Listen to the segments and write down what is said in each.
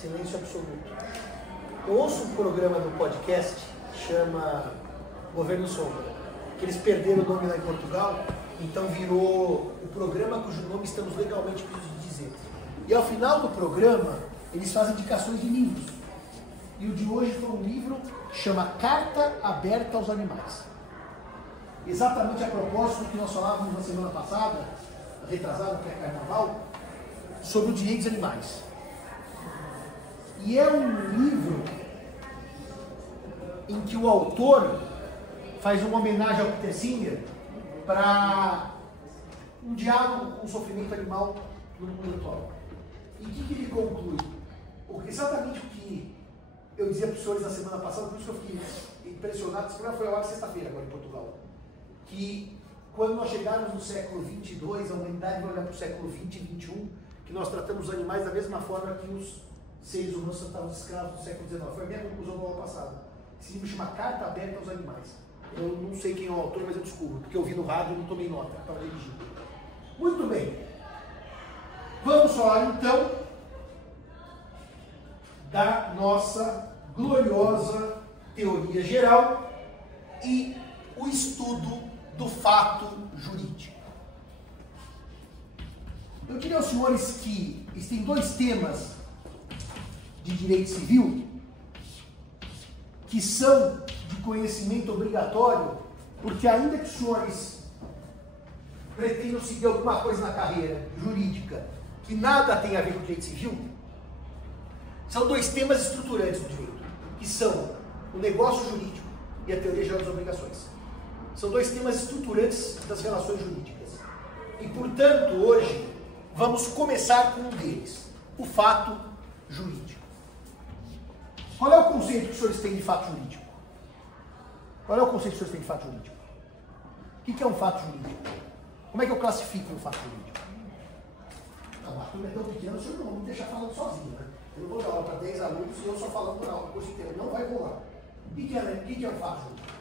Silêncio absoluto. Eu ouço um programa no podcast que chama Governo Sombra, que eles perderam o nome lá em Portugal, então virou o programa cujo nome estamos legalmente impedidos de dizer. E ao final do programa, eles fazem indicações de livros. E o de hoje foi um livro que chama Carta Aberta aos Animais. Exatamente a propósito do que nós falávamos na semana passada, retrasado, que é Carnaval, sobre o direito dos animais. E é um livro em que o autor faz uma homenagem ao Peter Singer para um diálogo com o sofrimento animal no mundo atual. E o que ele conclui? Exatamente o que eu dizia para os senhores na semana passada, por isso que eu fiquei impressionado. Esse programa foi ao ar sexta-feira agora em Portugal. Que quando nós chegarmos no século 22, a humanidade vai olhar para o século 20 e 21, que nós tratamos os animais da mesma forma que os seres humanos tratavam os escravos do século 19. Foi a minha conclusão do ano passado. Esse livro chama Carta Aberta aos Animais. Eu não sei quem é o autor, mas eu descubro, porque eu vi no rádio e não tomei nota, estava dirigindo. Muito bem. Vamos falar então da nossa gloriosa teoria geral e o estudo do fato jurídico. Eu diria aos senhores que existem dois temas de direito civil que são de conhecimento obrigatório, porque ainda que os senhores pretendam seguir alguma coisa na carreira jurídica que nada tem a ver com o direito civil, são dois temas estruturantes do direito, que são o negócio jurídico e a teoria geral das obrigações. São dois temas estruturantes das relações jurídicas. E, portanto, hoje, vamos começar com um deles, o fato jurídico. Qual é o conceito que os senhores têm de fato jurídico? Qual é o conceito que os senhores têm de fato jurídico? O que é um fato jurídico? Como é que eu classifico um fato jurídico? Não, a turma é tão pequena, o senhor não vai me deixar falando sozinho, né? Eu não vou dar aula para 10 alunos e eu só falando por aula, o curso inteiro. Não vai rolar. O que é um fato jurídico?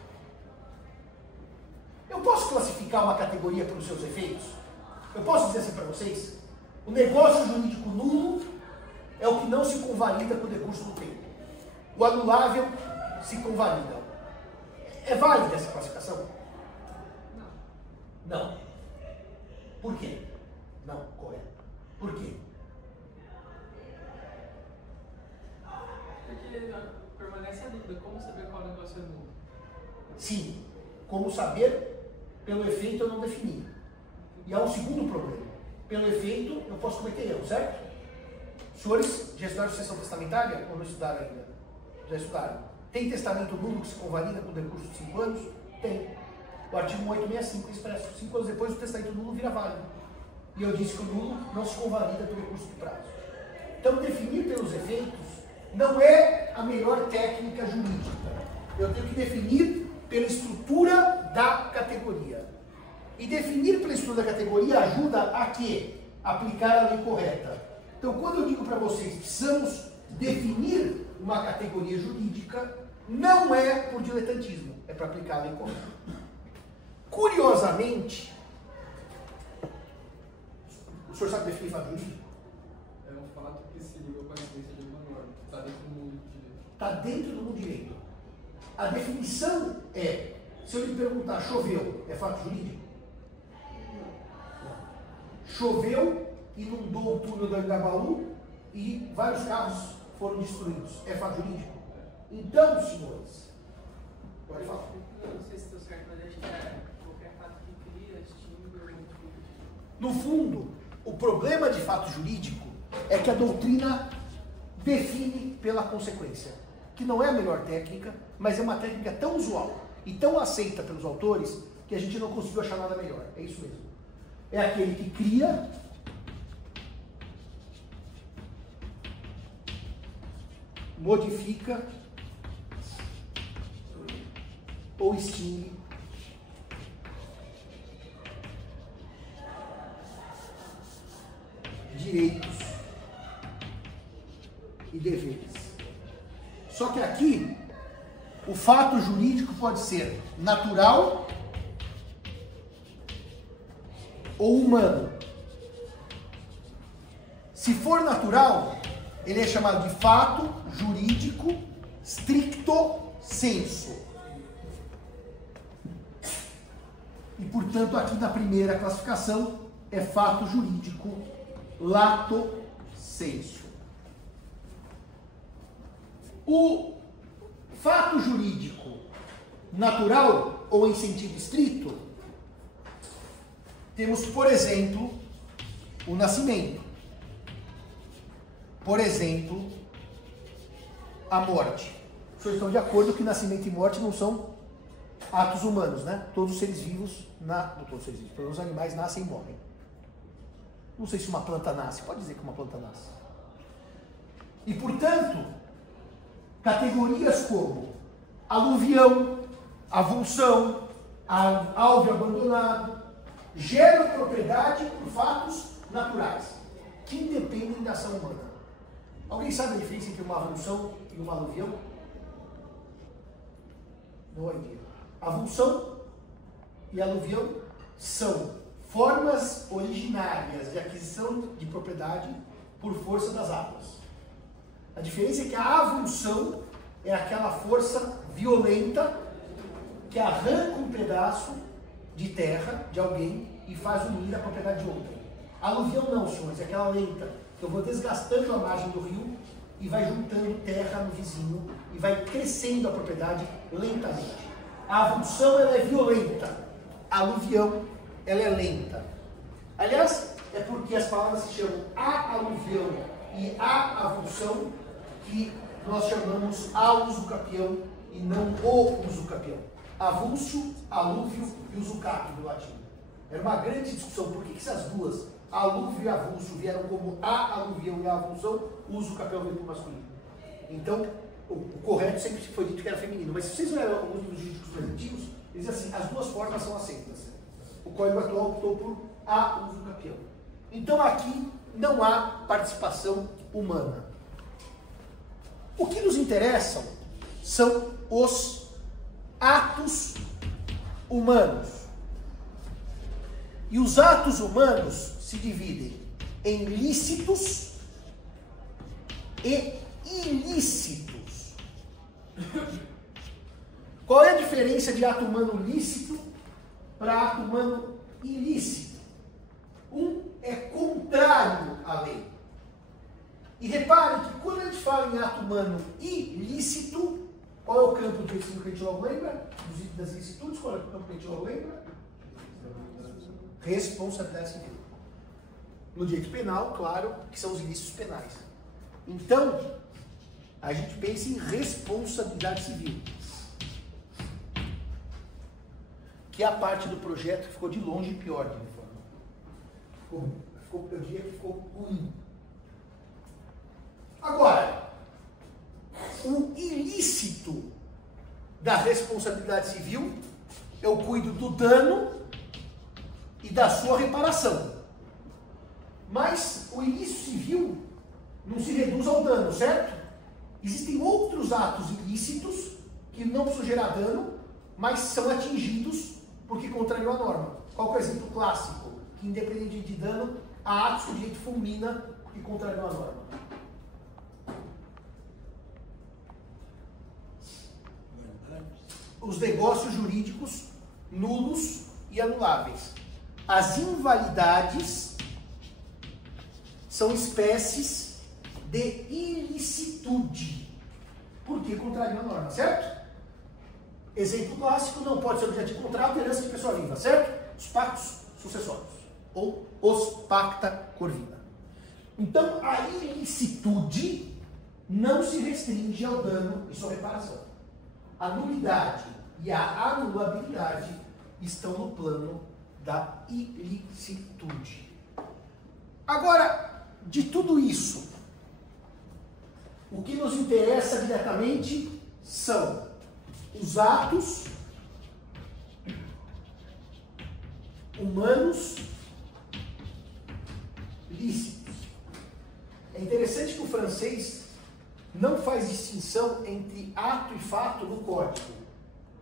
Eu posso classificar uma categoria pelos seus efeitos? Eu posso dizer assim para vocês? O negócio jurídico nulo é o que não se convalida com o decurso do tempo. O anulável se convalida. É válida essa classificação? Não. Por quê? Não, correto. Por quê? Porque permanece a dúvida, como saber qual negócio é nulo? Sim, como saber pelo efeito eu não defini. E há um segundo problema. Pelo efeito eu posso cometer erro, certo? Os senhores já estudaram sucessão testamentária ou não estudaram ainda? Já estudaram. Tem testamento nulo que se convalida com o decurso de 5 anos? Tem. O artigo 865 expressa. 5 anos depois o testamento nulo vira válido. E eu disse que o nulo não se convalida pelo decurso de prazo. Então definir pelos efeitos não é a melhor técnica jurídica. Eu tenho que definir pela estrutura da categoria. E definir pela estrutura da categoria ajuda a quê? Aplicar a lei correta. Então, quando eu digo para vocês que precisamos definir uma categoria jurídica, não é por diletantismo, é para aplicar a lei correta. Curiosamente, o senhor sabe definir fato jurídico? É um fato que se liga com a existência de uma norma, está dentro do mundo do direito. Está dentro do mundo direito. A definição é, se eu lhe perguntar, choveu, é fato jurídico? Não. Choveu, inundou o túnel do Anhangabaú e vários carros foram destruídos. É fato jurídico? Então, senhores, pode falar. Eu não sei se estou certo, mas acho que é qualquer fato que cria, extingue ou modifica. No fundo, o problema de fato jurídico é que a doutrina define pela consequência, que não é a melhor técnica, mas é uma técnica tão usual e tão aceita pelos autores que a gente não conseguiu achar nada melhor. É isso mesmo. É aquele que cria, modifica ou extingue direitos e deveres. Só que aqui, o fato jurídico pode ser natural ou humano. Se for natural, ele é chamado de fato jurídico stricto sensu. E, portanto, aqui na primeira classificação é fato jurídico lato sensu. O fato jurídico natural, ou em sentido estrito, temos, por exemplo, o nascimento. Por exemplo, a morte. Os senhores estão de acordo que nascimento e morte não são atos humanos, né? Todos os seres vivos, não todos os seres vivos, todos os animais nascem e morrem. Não sei se uma planta nasce, pode dizer que uma planta nasce. E, portanto, categorias como aluvião, avulsão, alve abandonado, geram propriedade por fatos naturais, que independem da ação humana. Alguém sabe a diferença entre uma avulsão e uma aluvião? Boa ideia. Avulsão e aluvião são formas originárias de aquisição de propriedade por força das águas. A diferença é que a avulsão é aquela força violenta que arranca um pedaço de terra de alguém e faz unir a propriedade de outra. A aluvião não, senhores, é aquela lenta, que eu vou desgastando a margem do rio e vai juntando terra no vizinho e vai crescendo a propriedade lentamente. A avulsão, ela é violenta, a aluvião, ela é lenta. Aliás, é porque as palavras se chamam a aluvião e a avulsão que nós chamamos a usucapião e não o usucapião. Avulso, alúvio e usucapio do latim. Era uma grande discussão, por que essas duas, alúvio e avulso, vieram como a aluvião e a avulsão, o usucapião veio para o masculino. Então, o correto sempre foi dito que era feminino, mas se vocês olharem alguns dos jurídicos mais antigos, eles dizem assim, as duas formas são aceitas. O código atual optou por a usucapião. Então aqui não há participação humana. O que nos interessam são os atos humanos. E os atos humanos se dividem em lícitos e ilícitos. Qual é a diferença de ato humano lícito para ato humano ilícito? Um é contrário à lei. E repare que quando a gente fala em ato humano ilícito, qual é o campo de ensino que a gente logo lembra? Das ilicitudes, qual é o campo que a gente logo lembra? Responsabilidade civil. No direito penal, claro, que são os ilícitos penais. Então, a gente pensa em responsabilidade civil, que é a parte do projeto que ficou de longe pior de reforma. Eu diria que ficou ruim. Agora, o ilícito da responsabilidade civil, eu cuido do dano e da sua reparação. Mas o ilícito civil não se reduz ao dano, certo? Existem outros atos ilícitos que não precisam gerar dano, mas são atingidos porque contrariam a norma. Qual é o exemplo clássico? Que independente de dano, há atos que o direito fulmina porque contrariam a norma. Os negócios jurídicos nulos e anuláveis. As invalidades são espécies de ilicitude, porque contrariam a norma, certo? Exemplo clássico, não pode ser objeto de contrato, herança de pessoa viva, certo? Os pactos sucessórios, ou os pacta corvina. Então, a ilicitude não se restringe ao dano e sua reparação. A nulidade e a anulabilidade estão no plano da ilicitude. Agora, de tudo isso, o que nos interessa diretamente são os atos humanos lícitos. É interessante que o francês não faz distinção entre ato e fato no código.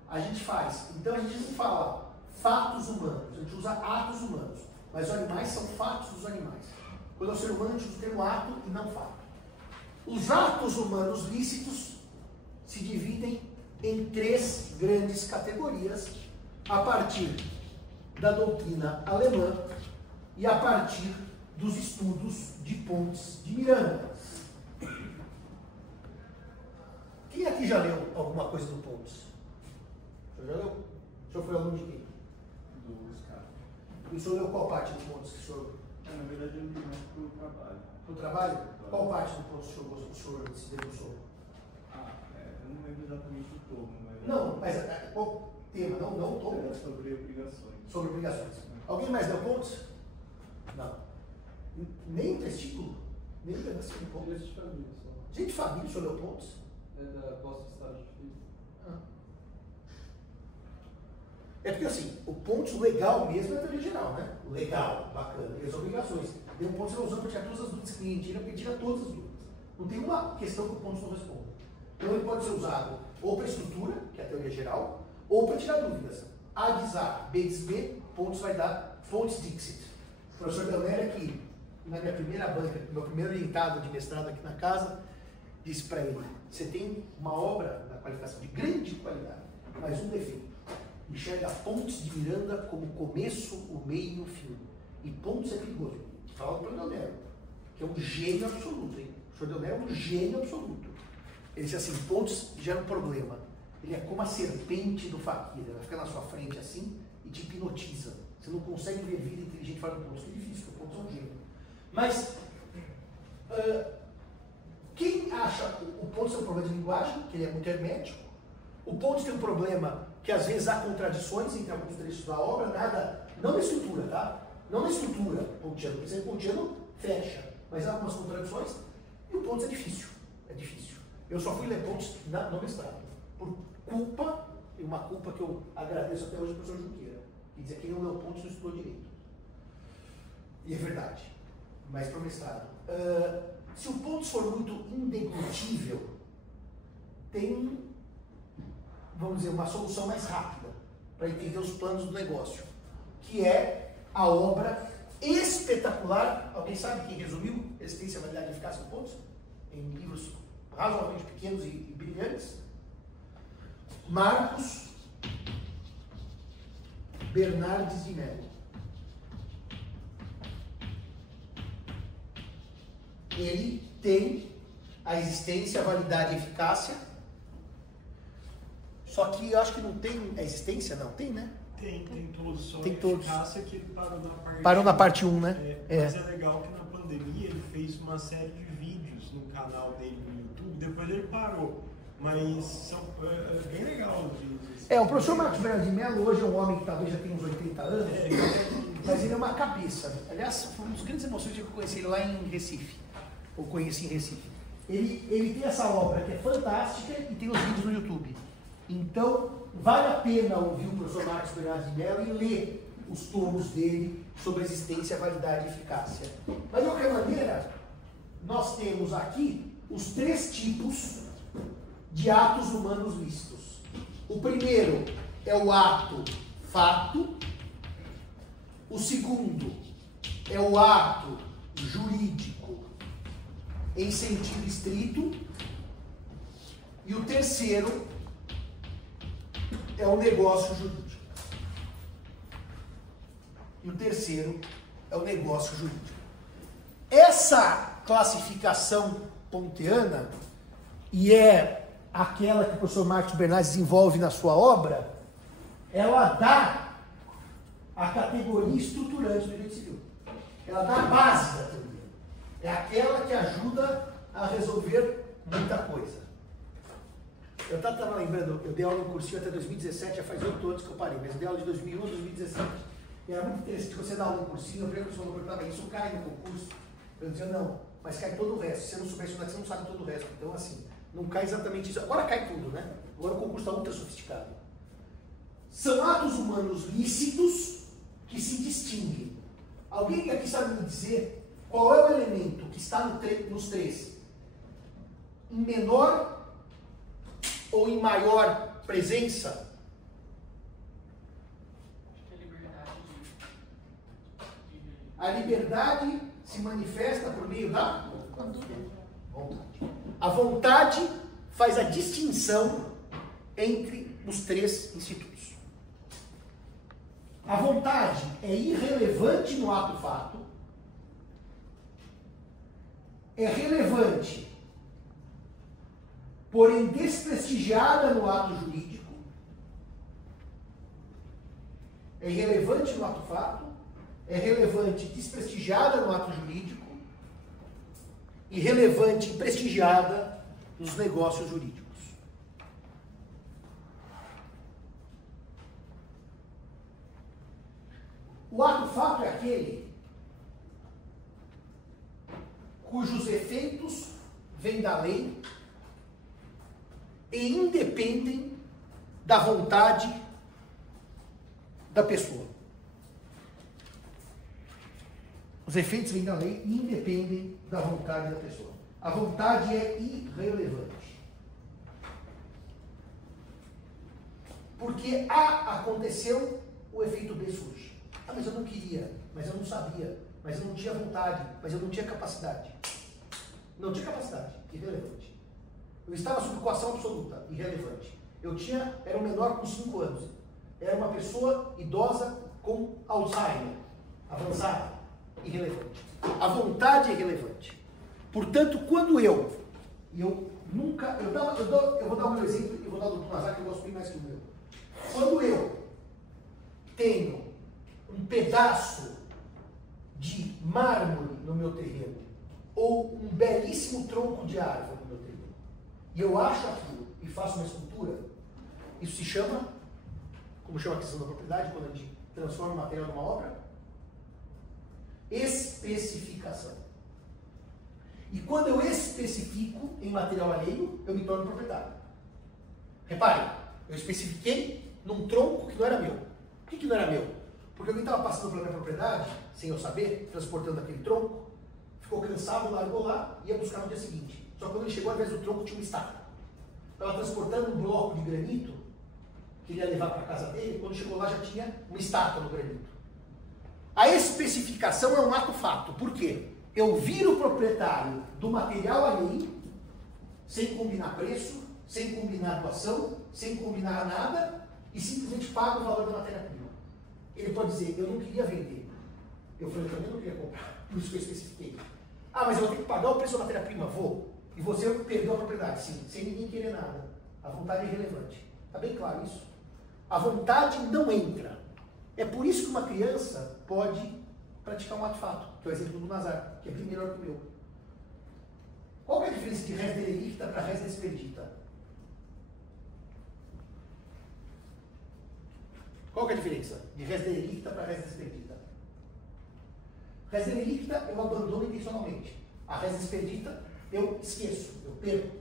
A gente faz. Então a gente não fala fatos humanos, a gente usa atos humanos. Mas os animais são fatos dos animais. Quando é o ser humano, a gente usa o termo ato e não fato. Os atos humanos lícitos se dividem em 3 grandes categorias a partir da doutrina alemã e a partir dos estudos de Pontes de Miranda. Quem aqui já leu alguma coisa do Pontes? O senhor já leu? O senhor foi aluno de quem? Do Oscar. E o senhor leu qual parte do Pontes que o senhor... Na verdade, eu li mais pro trabalho. Pro trabalho? Qual parte do Pontes o senhor se debruçou? Eu não lembro exatamente o tomo, mas... Não, mas qual tema? Não o tomo. Era sobre obrigações. Sobre obrigações. Alguém mais leu Pontes? Não. Nem o testículo? Nem o pedacinho do Pontes? Direito de família, só. Direito de família, o senhor leu Pontes? É da pós-estado de filho. É porque assim, o Pontes, o legal mesmo é a teoria geral, né? O legal, bacana. E as obrigações. Tem um Pontes que você usando para tirar todas as dúvidas que ninguém tira, porque tira todas as dúvidas. Não tem uma questão que o Pontes não responde. Então ele pode ser usado ou para estrutura, que é a teoria geral, ou para tirar dúvidas. A diz A, B diz B, Pontes vai dar Pontes Dixit. O professor Delnera, que na minha primeira banca, meu primeiro orientado de mestrado aqui na casa, disse para ele: você tem uma obra na qualificação de grande qualidade, mas um defeito. Enxerga Pontes de Miranda como começo, o meio e o fim. E Pontes é perigoso. Fala para o Delnero, que é um gênio absoluto, hein? O professor Delnero é um gênio absoluto. Ele disse assim: Pontes gera um problema. Ele é como a serpente do faquir. Ela fica na sua frente assim e te hipnotiza. Você não consegue ver vida inteligente fora do Pontes. É difícil, porque o Pontes é um gênio. Mas, quem acha o Pontes tem um problema de linguagem, que ele é muito hermético. O Pontes tem um problema que às vezes há contradições entre alguns trechos da obra, nada, não na estrutura, tá? Não na estrutura pontiana, porque o pontiano fecha, mas há algumas contradições, e o Pontes é difícil, Eu só fui ler Pontes no mestrado, por culpa, e uma culpa que eu agradeço até hoje ao professor Junqueira, que dizia que quem não leu Pontes não estudou direito. E é verdade, mas para o mestrado. Se o Pontes for muito indeglutível, tem, vamos dizer, uma solução mais rápida para entender os planos do negócio, que é a obra espetacular. Alguém sabe quem resumiu Existência, Validade e Eficácia do Pontes? Em livros razoavelmente pequenos e brilhantes. Marcos Bernardes de Mello. Ele tem a existência, a validade e a eficácia. Só que eu acho que não tem a existência, não tem, né? Tem todos. Só tem a todos. Eficácia que ele parou na parte... Parou na parte 1, né? Mas é legal que na pandemia ele fez uma série de vídeos no canal dele no YouTube, depois ele parou. Mas é bem legal os vídeos. O professor Marcos Bernardes de Mello hoje é um homem que talvez já tenha uns 80 anos, mas ele é uma cabeça. Aliás, foi uma das grandes emoções que eu conheci ele lá em Recife. Ou conheci em Recife. Ele tem essa obra que é fantástica e tem os vídeos no YouTube. Então, vale a pena ouvir o professor Marcos Bernardes de Mello e ler os tomos dele sobre existência, validade e eficácia. Mas, de qualquer maneira, nós temos aqui os 3 tipos de atos humanos lícitos. O primeiro é o ato fato. O segundo é o ato jurídico em sentido estrito. E o terceiro é o negócio jurídico. Essa classificação pontiana, e é aquela que o professor Marcos Bernardes desenvolve na sua obra, ela dá a categoria estruturante do direito civil. Ela dá a base da teoria. É aquela que ajuda a resolver muita coisa. Eu estava lembrando, eu dei aula no cursinho até 2017, já faz 8 anos que eu parei, mas eu dei aula de 2001 a 2017. E era muito interessante, você dá aula no cursinho, eu lembro que o professor perguntava: isso cai no concurso? Eu dizia: não, mas cai todo o resto. Se você não souber estudar, você não sabe todo o resto. Então, assim, não cai exatamente isso. Agora cai tudo, né? Agora o concurso está ultra sofisticado. São atos humanos lícitos que se distinguem. Alguém aqui sabe me dizer qual é o elemento que está nos 3 em menor ou em maior presença? A liberdade se manifesta por meio da vontade. A vontade faz a distinção entre os três institutos. A vontade é irrelevante no ato fato, é relevante, porém desprestigiada no ato jurídico, é irrelevante no ato fato, é relevante desprestigiada no ato jurídico, e relevante e prestigiada nos negócios jurídicos. O ato fato é aquele cujos efeitos vêm da lei e independem da vontade da pessoa. Os efeitos vêm da lei e independem da vontade da pessoa. A vontade é irrelevante. Porque A aconteceu, o efeito B surge. Ah, mas eu não queria, mas eu não sabia, mas eu não tinha vontade, mas eu não tinha capacidade. Não tinha capacidade, irrelevante. Eu estava sob coação absoluta, irrelevante. Era um menor com 5 anos. Era uma pessoa idosa com Alzheimer, avançada, irrelevante. A vontade é irrelevante. Portanto, quando eu vou dar o meu exemplo e vou dar o do Nazar, que eu gosto bem mais que o meu. Quando eu tenho um pedaço de mármore no meu terreno, ou um belíssimo tronco de árvore no meu terreno, e eu acho aquilo e faço uma escultura, isso se chama, como chama a questão da propriedade, quando a gente transforma o material numa obra? Especificação. E quando eu especifico em material alheio, eu me torno proprietário. Reparem, eu especifiquei num tronco que não era meu. Por que não era meu? Porque alguém estava passando pela minha propriedade, sem eu saber, transportando aquele tronco, ficou cansado, largou lá e ia buscar no dia seguinte. Só que quando ele chegou, ao invés do tronco, tinha uma estaca. Estava transportando um bloco de granito, que ele ia levar para a casa dele, quando chegou lá já tinha uma estátua no granito. A especificação é um ato fato. Por quê? Eu viro proprietário do material alheio, sem combinar preço, sem combinar doação, sem combinar nada, e simplesmente pago o valor da matéria-prima. Ele pode dizer, eu não queria vender. Eu falei, eu também não queria comprar, por isso que eu especifiquei. Ah, mas eu vou ter que pagar o preço da matéria-prima? Vou. E você perdeu a propriedade, sim, sem ninguém querer nada. A vontade é irrelevante. Está bem claro isso? A vontade não entra. É por isso que uma criança pode praticar um ato fato, que é o exemplo do Nazar, que é bem melhor que o meu. Qual é a diferença de res delicta para res expedita? Qual é a diferença de res delicta para res expedita? Res delicta eu abandono intencionalmente. A res expedita eu esqueço, eu perco.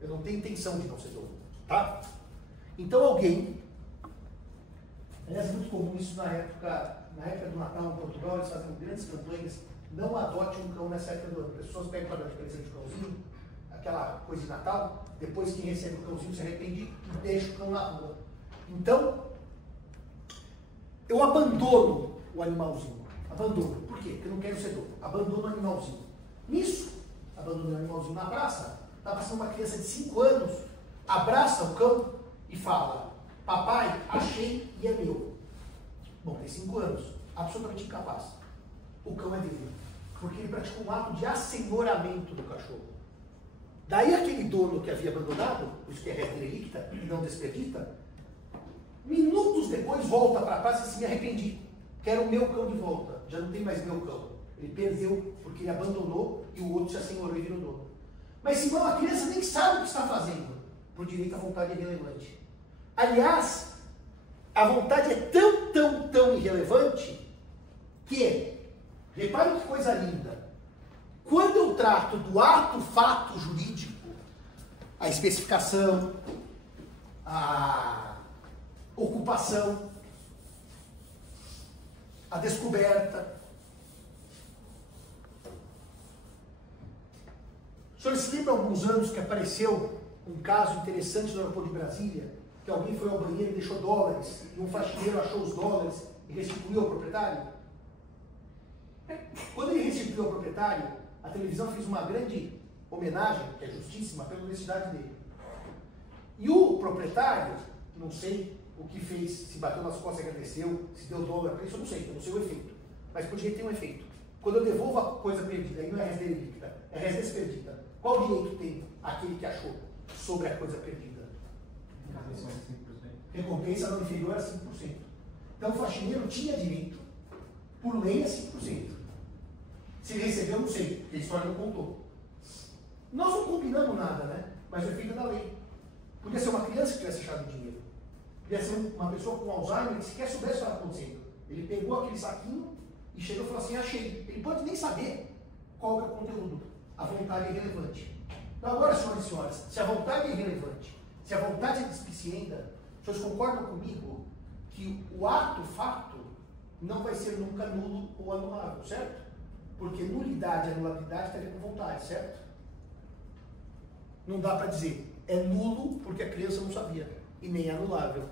Eu não tenho intenção de não ser dono. Tá? Então alguém... Aliás, é muito comum isso na época do Natal em Portugal, eles fazem grandes campanhas. Não adote um cão nessa época do ano. As pessoas pegam para dar de presente o cãozinho, aquela coisa de Natal, depois quem recebe o cãozinho se arrepende e deixa o cão na rua. Então, eu abandono o animalzinho. Abandono. Por quê? Porque eu não quero ser dono. Abandono o animalzinho. Nisso, abandonando o animalzinho na praça, está passando uma criança de 5 anos, abraça o cão e fala: papai, achei e é meu. Bom, tem 5 anos, absolutamente incapaz. O cão é dele, porque ele praticou um ato de assenhoramento do cachorro. Daí aquele dono que havia abandonado, por isso que é res delicta e não despedita, minutos depois volta para a praça e se me arrependi. Quero o meu cão de volta, já não tem mais meu cão. Ele perdeu porque ele abandonou e o outro se assenhorou e virou dono. Mas irmão, a criança nem sabe o que está fazendo. Por direito à vontade é irrelevante. Aliás, a vontade é tão irrelevante que, reparem que coisa linda, quando eu trato do ato fato jurídico, a especificação, a ocupação, a descoberta. O senhor se lembra há alguns anos que apareceu um caso interessante no aeroporto de Brasília, que alguém foi ao banheiro e deixou dólares, e um faxineiro achou os dólares e restituiu ao proprietário? Quando ele restituiu ao proprietário, a televisão fez uma grande homenagem, que é justíssima, pela honestidade dele. E o proprietário, não sei o que fez, se bateu nas costas e agradeceu, se deu dólar para isso, eu não sei o efeito. Mas podia ter um efeito. Quando eu devolvo a coisa perdida, aí não é residência líquida, é residência perdida. Qual direito tem aquele que achou sobre a coisa perdida? Recompensa não inferior a 5%. Então o faxineiro tinha direito, por lei, a 5%. Se ele recebeu, não sei, a história não contou. Nós não combinamos nada, né? Mas o efeito da lei. Podia ser uma criança que tivesse achado o dinheiro. Podia ser uma pessoa com Alzheimer que sequer soubesse o que estava acontecendo. Ele pegou aquele saquinho e chegou e falou assim, achei. Ele pode nem saber qual é o conteúdo. A vontade é irrelevante. Então agora, senhoras e senhores, se a vontade é irrelevante, se a vontade é despicienda, vocês concordam comigo que o ato, o fato, não vai ser nunca nulo ou anulável, certo? Porque nulidade e anulabilidade tem a ver com vontade, certo? Não dá para dizer, é nulo porque a criança não sabia, e nem anulável.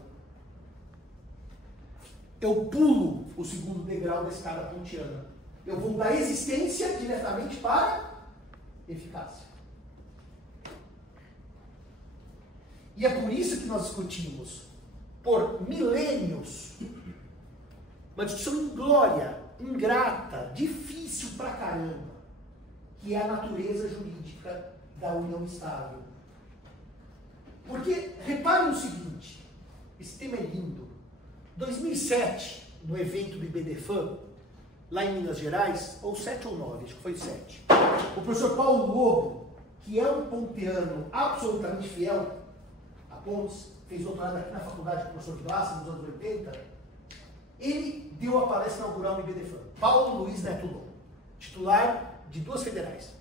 Eu pulo o segundo degrau da escada pontiana. Eu vou da existência diretamente para eficácia. E é por isso que nós discutimos, por milênios, uma discussão inglória, ingrata, difícil pra caramba, que é a natureza jurídica da união estável. Porque, reparem o seguinte, esse tema é lindo. 2007, no evento do IBDFAN, lá em Minas Gerais, ou 7 ou 9, acho que foi 7, o professor Paulo Lobo, que é um ponteano absolutamente fiel a Pontes, fez doutorado aqui na faculdade com o professor Glaça nos anos 80, ele deu a palestra inaugural no IBDFAN. Paulo Luiz Neto Long, titular de duas federais,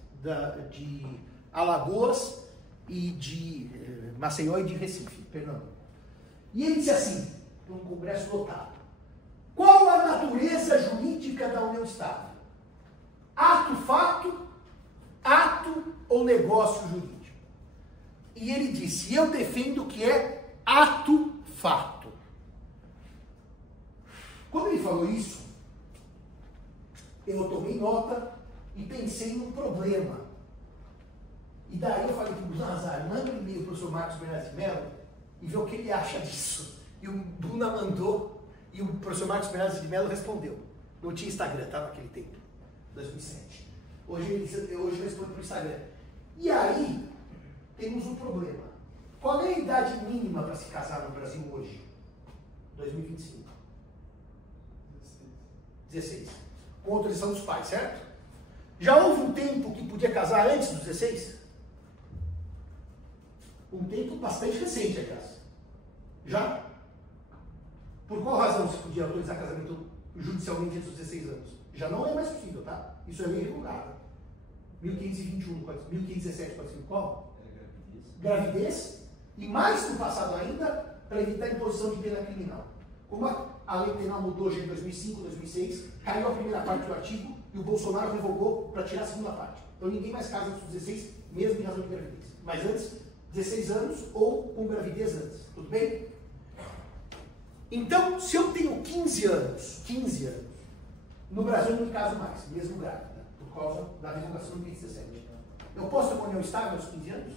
de Alagoas e de Maceió e de Recife, Pernambuco. E ele disse assim, num congresso lotado, qual a natureza jurídica da união estável? Ato, fato, ato ou negócio jurídico? E ele disse, eu defendo que é ato, fato. Quando ele falou isso, eu tomei nota e pensei num problema. E daí eu falei para o Nazar, manda um e-mail para o professor Marcos Bernardes de Mello e vê o que ele acha disso. E o Buna mandou e o professor Marcos Bernardes de Mello respondeu. Não tinha Instagram, tá, naquele tempo, 2007. Hoje eu respondo para o Instagram. E aí, temos um problema. Qual é a idade mínima para se casar no Brasil hoje? 2025. 16. Com autorização dos pais, certo? Já houve um tempo que podia casar antes dos 16? Um tempo bastante recente, aliás. Já? Por qual razão se podia autorizar casamento judicialmente antes dos 16 anos? Já não é mais possível, tá? Isso é lei revogada. 1521, 1517, pode ser qual? Gravidez. E mais no passado ainda, para evitar a imposição de pena criminal. Como a lei penal mudou já em 2005, 2006, caiu a primeira parte do artigo e o Bolsonaro revogou para tirar a segunda parte. Então ninguém mais casa antes dos 16, mesmo em razão de gravidez. Mas antes, 16 anos ou com gravidez antes. Tudo bem? Então, se eu tenho 15 anos, no Brasil eu não me caso mais, mesmo grávida, por causa da revogação do 1517. Eu posso ter uma união estável aos 15 anos?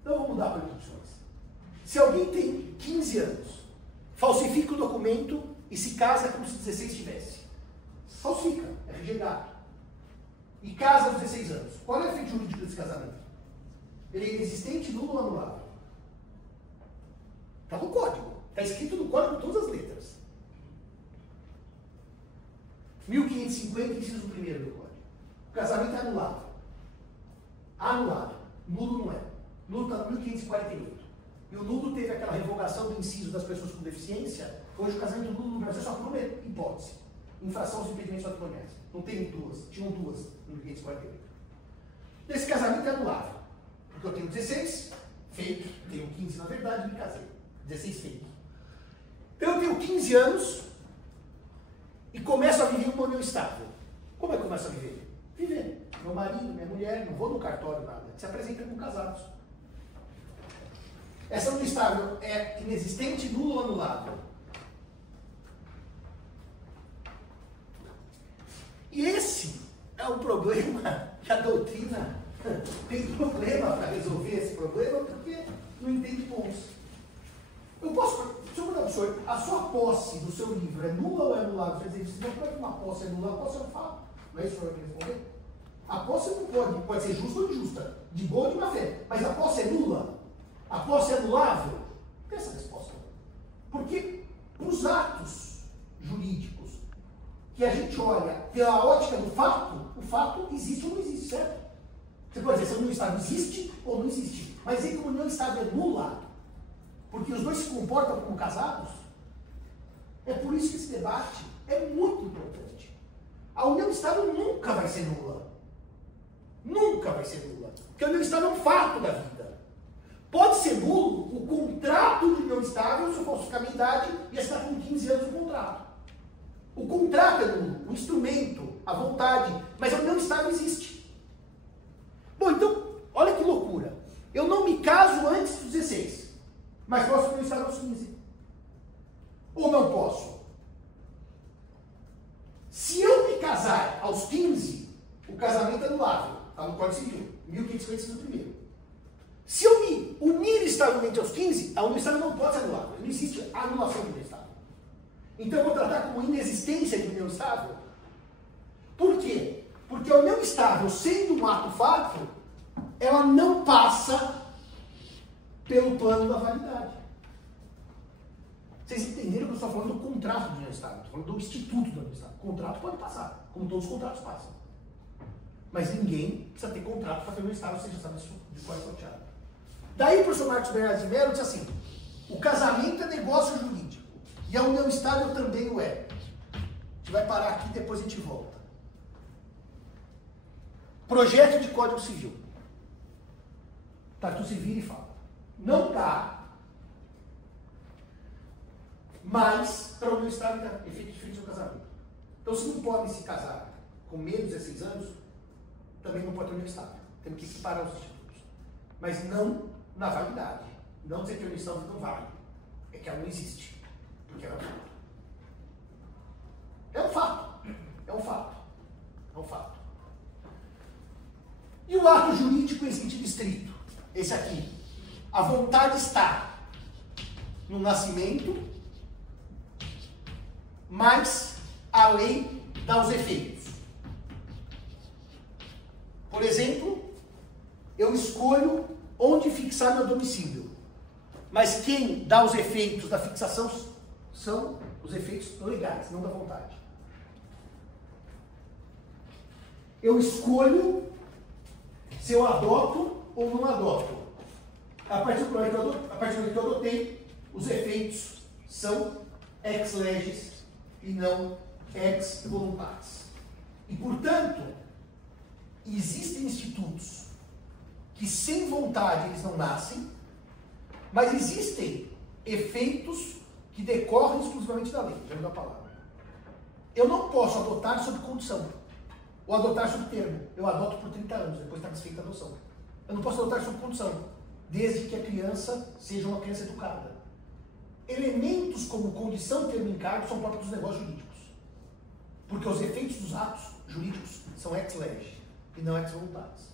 Então vamos mudar para opções. Se alguém tem 15 anos, falsifica o documento e se casa como se 16 tivesse. Falsifica, é rejeitado. E casa aos 16 anos. Qual é o efeito jurídico desse casamento? Ele é inexistente, nulo ou anulável? Está no código. Está escrito no código todas as letras. 1550, inciso 1º do código. O casamento é anulado. Anulado. Nulo não é. Nulo está no 1548. E o nulo teve aquela revogação do inciso das pessoas com deficiência. Hoje o casamento nulo no Brasil é só por uma hipótese. Infração aos impedimentos patrimoniais. Não tem duas. Tinham duas no 1548. Esse casamento é anulável. Porque eu tenho 16, feito. Tenho 15 na verdade, me casei. 16 feito. Então eu tenho 15 anos e começo a viver uma união estável. Como é que eu começo a viver? Viver. Meu marido, minha mulher, não vou no cartório, nada. Se apresentam como casados. Essa união estável é inexistente, nulo ou anulável? E esse é um problema que a doutrina tem problema para resolver esse problema, porque não entende pontos. Eu posso, deixa eu perguntar para o senhor, a sua posse do seu livro é nula ou é anulada? Quer dizer, não pode uma posse é nula, a posse é um fato. Não é isso que o senhor vai responder? A posse não pode ser justa ou injusta, de boa ou de má fé, mas a posse é nula? A posse é anulável? Tem essa resposta. Porque os atos jurídicos que a gente olha pela ótica do fato, o fato existe ou não existe, certo? Você pode dizer se a união estável existe ou não existe, mas entre a união estável é nula, porque os dois se comportam como casados. É por isso que esse debate é muito importante. A união estável nunca vai ser nula. Nunca vai ser nula. Porque a união estável é um fato da vida. Pode ser nulo o contrato de união estável se eu falsificar minha idade e assinar com 15 anos o contrato. O contrato é nulo, o instrumento, a vontade, mas a união estável existe. Bom, então, olha que loucura. Eu não me caso antes dos 16, mas posso união estável aos 15. Ou não posso? Se eu me casar aos 15, o casamento é anulável. Está no Código Civil, 1551. Se eu me unir estavelmente aos 15, a união estável não pode ser anulável. Não existe anulação de união estável. Então eu vou tratar como inexistência de união estável. Por quê? Porque a união estável, sendo um ato fato, ela não passa pelo plano da validade. Vocês entenderam que eu estou falando do contrato de união estável? Estou falando do instituto da união estável. O contrato pode passar, como todos os contratos passam. Mas ninguém precisa ter contrato para ter união estável, seja sabe de qual é sorteado. Daí o professor Marcos Bernardes de Mello disse assim: o casamento é negócio jurídico e a união estável também o é. A gente vai parar aqui e depois a gente volta. Projeto de Código Civil. Tá, tu se vira e fala. Não tá, mas para a união estável é efeito diferente do casamento. Então se não podem se casar com menos de 16 anos, também não pode ter união estável. Temos que separar os institutos. Mas não na validade. Não dizer que a união estável não vale. É que ela não existe. Porque ela é um fato. É um fato. É um fato. E o ato jurídico em sentido estrito? Esse aqui. A vontade está no nascimento, mas a lei dá os efeitos. Por exemplo, eu escolho onde fixar meu domicílio, mas quem dá os efeitos da fixação são os efeitos legais, não da vontade. Eu escolho se eu adoto ou não adoto. A partir do momento que eu adotei, os efeitos são ex legis e não ex voluntatis. E, portanto, existem institutos que sem vontade eles não nascem, mas existem efeitos que decorrem exclusivamente da lei. Já me dá a palavra. Eu não posso adotar sob condição, ou adotar sob termo. Eu adoto por 30 anos, depois está desfeita a adoção. Eu não posso adotar sob condição, desde que a criança seja uma criança educada. Elementos como condição, termo e encargo são próprios dos negócios jurídicos. Porque os efeitos dos atos jurídicos são ex lege e não ex voluntatis.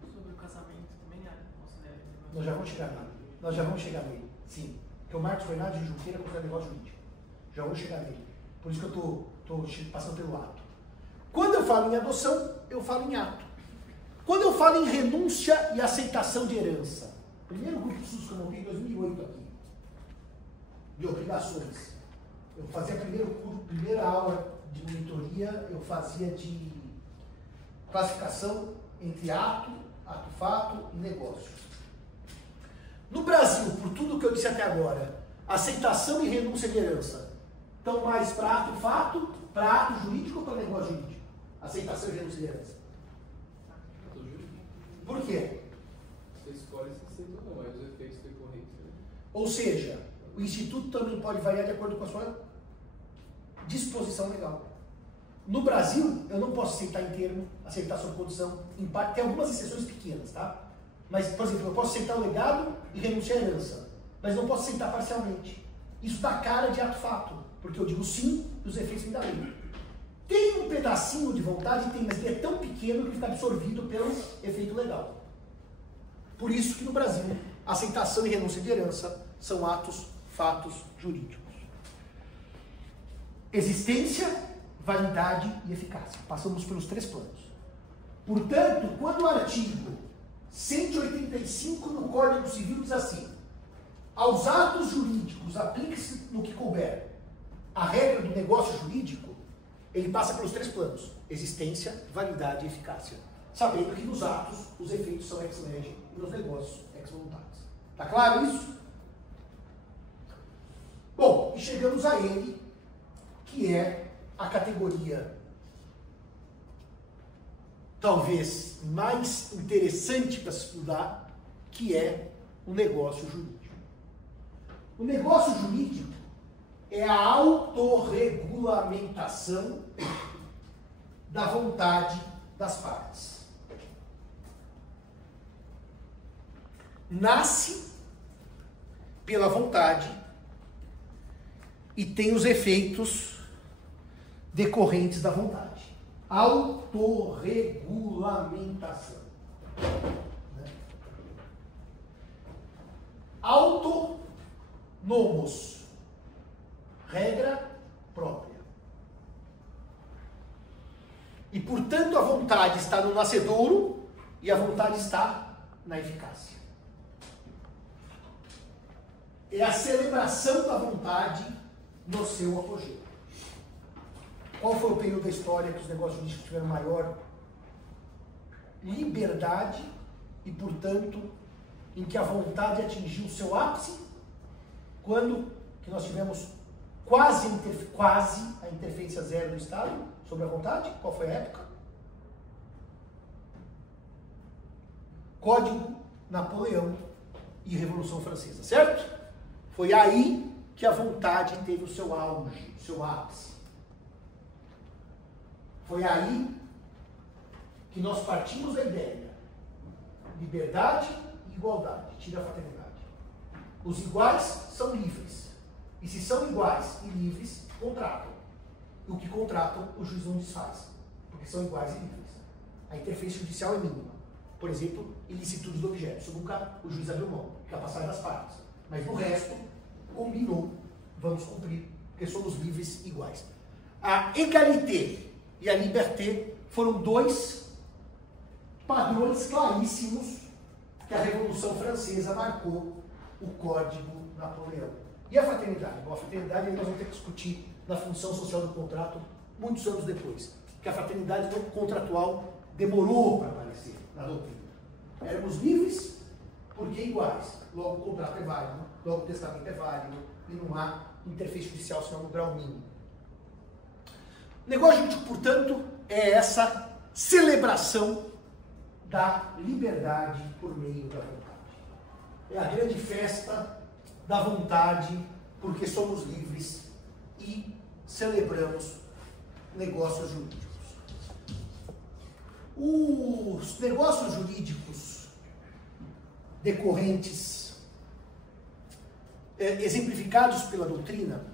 Sobre o casamento também é considera. Nós já vamos chegar nele. Nós já vamos chegar nele. Sim. Porque o Marcos Fernandes de Junqueira considera negócio jurídico. Já vou chegar nele. Por isso que eu estou passando pelo ato. Quando eu falo em adoção, eu falo em ato. Quando eu falo em renúncia e aceitação de herança, primeiro grupo de estudos que eu montei em 2008 aqui, de obrigações. Eu fazia primeira aula de monitoria, eu fazia de classificação entre ato, ato-fato e negócio. No Brasil, por tudo que eu disse até agora, aceitação e renúncia de herança estão mais para ato-fato, para ato jurídico ou para negócio jurídico? Aceitação e renúncia de herança. Por quê? Você escolhe se aceita ou não, é os efeitos decorrentes. Ou seja, o Instituto também pode variar de acordo com a sua disposição legal. No Brasil, eu não posso aceitar em termo, aceitar sob condição, em parte, tem algumas exceções pequenas, tá? Mas, por exemplo, eu posso aceitar o legado e renunciar à herança, mas não posso aceitar parcialmente. Isso dá cara de ato-fato, porque eu digo sim e os efeitos me dão lei. Tem um pedacinho de vontade? Tem, mas ele é tão pequeno que fica absorvido pelo efeito legal. Por isso que no Brasil, aceitação e renúncia de herança são atos, fatos jurídicos. Existência, validade e eficácia. Passamos pelos 3 planos. Portanto, quando o artigo 185 no Código Civil diz assim: aos atos jurídicos aplique-se no que couber a regra do negócio jurídico, ele passa pelos 3 planos: existência, validade e eficácia. Sabendo que nos atos os efeitos são ex lege e nos negócios ex voluntatis. Tá claro isso? Bom, e chegamos a ele, que é a categoria talvez mais interessante para se estudar, que é o negócio jurídico. O negócio jurídico é a autorregulamentação da vontade das partes. Nasce pela vontade e tem os efeitos decorrentes da vontade. Autorregulamentação. Auto, nomos, regra própria. E, portanto, a vontade está no nascedouro e a vontade está na eficácia. É a celebração da vontade no seu apogeu. Qual foi o período da história que os negócios jurídicos tiveram maior liberdade e, portanto, em que a vontade atingiu o seu ápice? Quando que nós tivemos quase a interferência zero do Estado sobre a vontade? Qual foi a época? Código Napoleão e Revolução Francesa, certo? Foi aí que a vontade teve o seu auge, o seu ápice. Foi aí que nós partimos da ideia: liberdade e igualdade, tira a fraternidade. Os iguais são livres. E se são iguais e livres, contratam. E o que contratam, o juiz não desfaz, porque são iguais e livres. A interferência judicial é mínima. Por exemplo, ilicitude do objeto. Isso nunca o juiz abriu mão, que é a passagem das partes. Mas no resto, combinou, vamos cumprir, porque somos livres e iguais. A égalité e a liberté foram 2 padrões claríssimos que a Revolução Francesa marcou o Código Napoleão. E a fraternidade? Bom, a fraternidade nós vamos ter que discutir na função social do contrato muitos anos depois, porque a fraternidade contratual demorou para aparecer na doutrina. Éramos livres porque iguais, logo o contrato é válido, logo o testamento é válido e não há interferência judicial senão no grau mínimo. O negócio jurídico, portanto, é essa celebração da liberdade por meio da vontade. É a grande festa da vontade, porque somos livres e celebramos negócios jurídicos. Os negócios jurídicos decorrentes, exemplificados pela doutrina,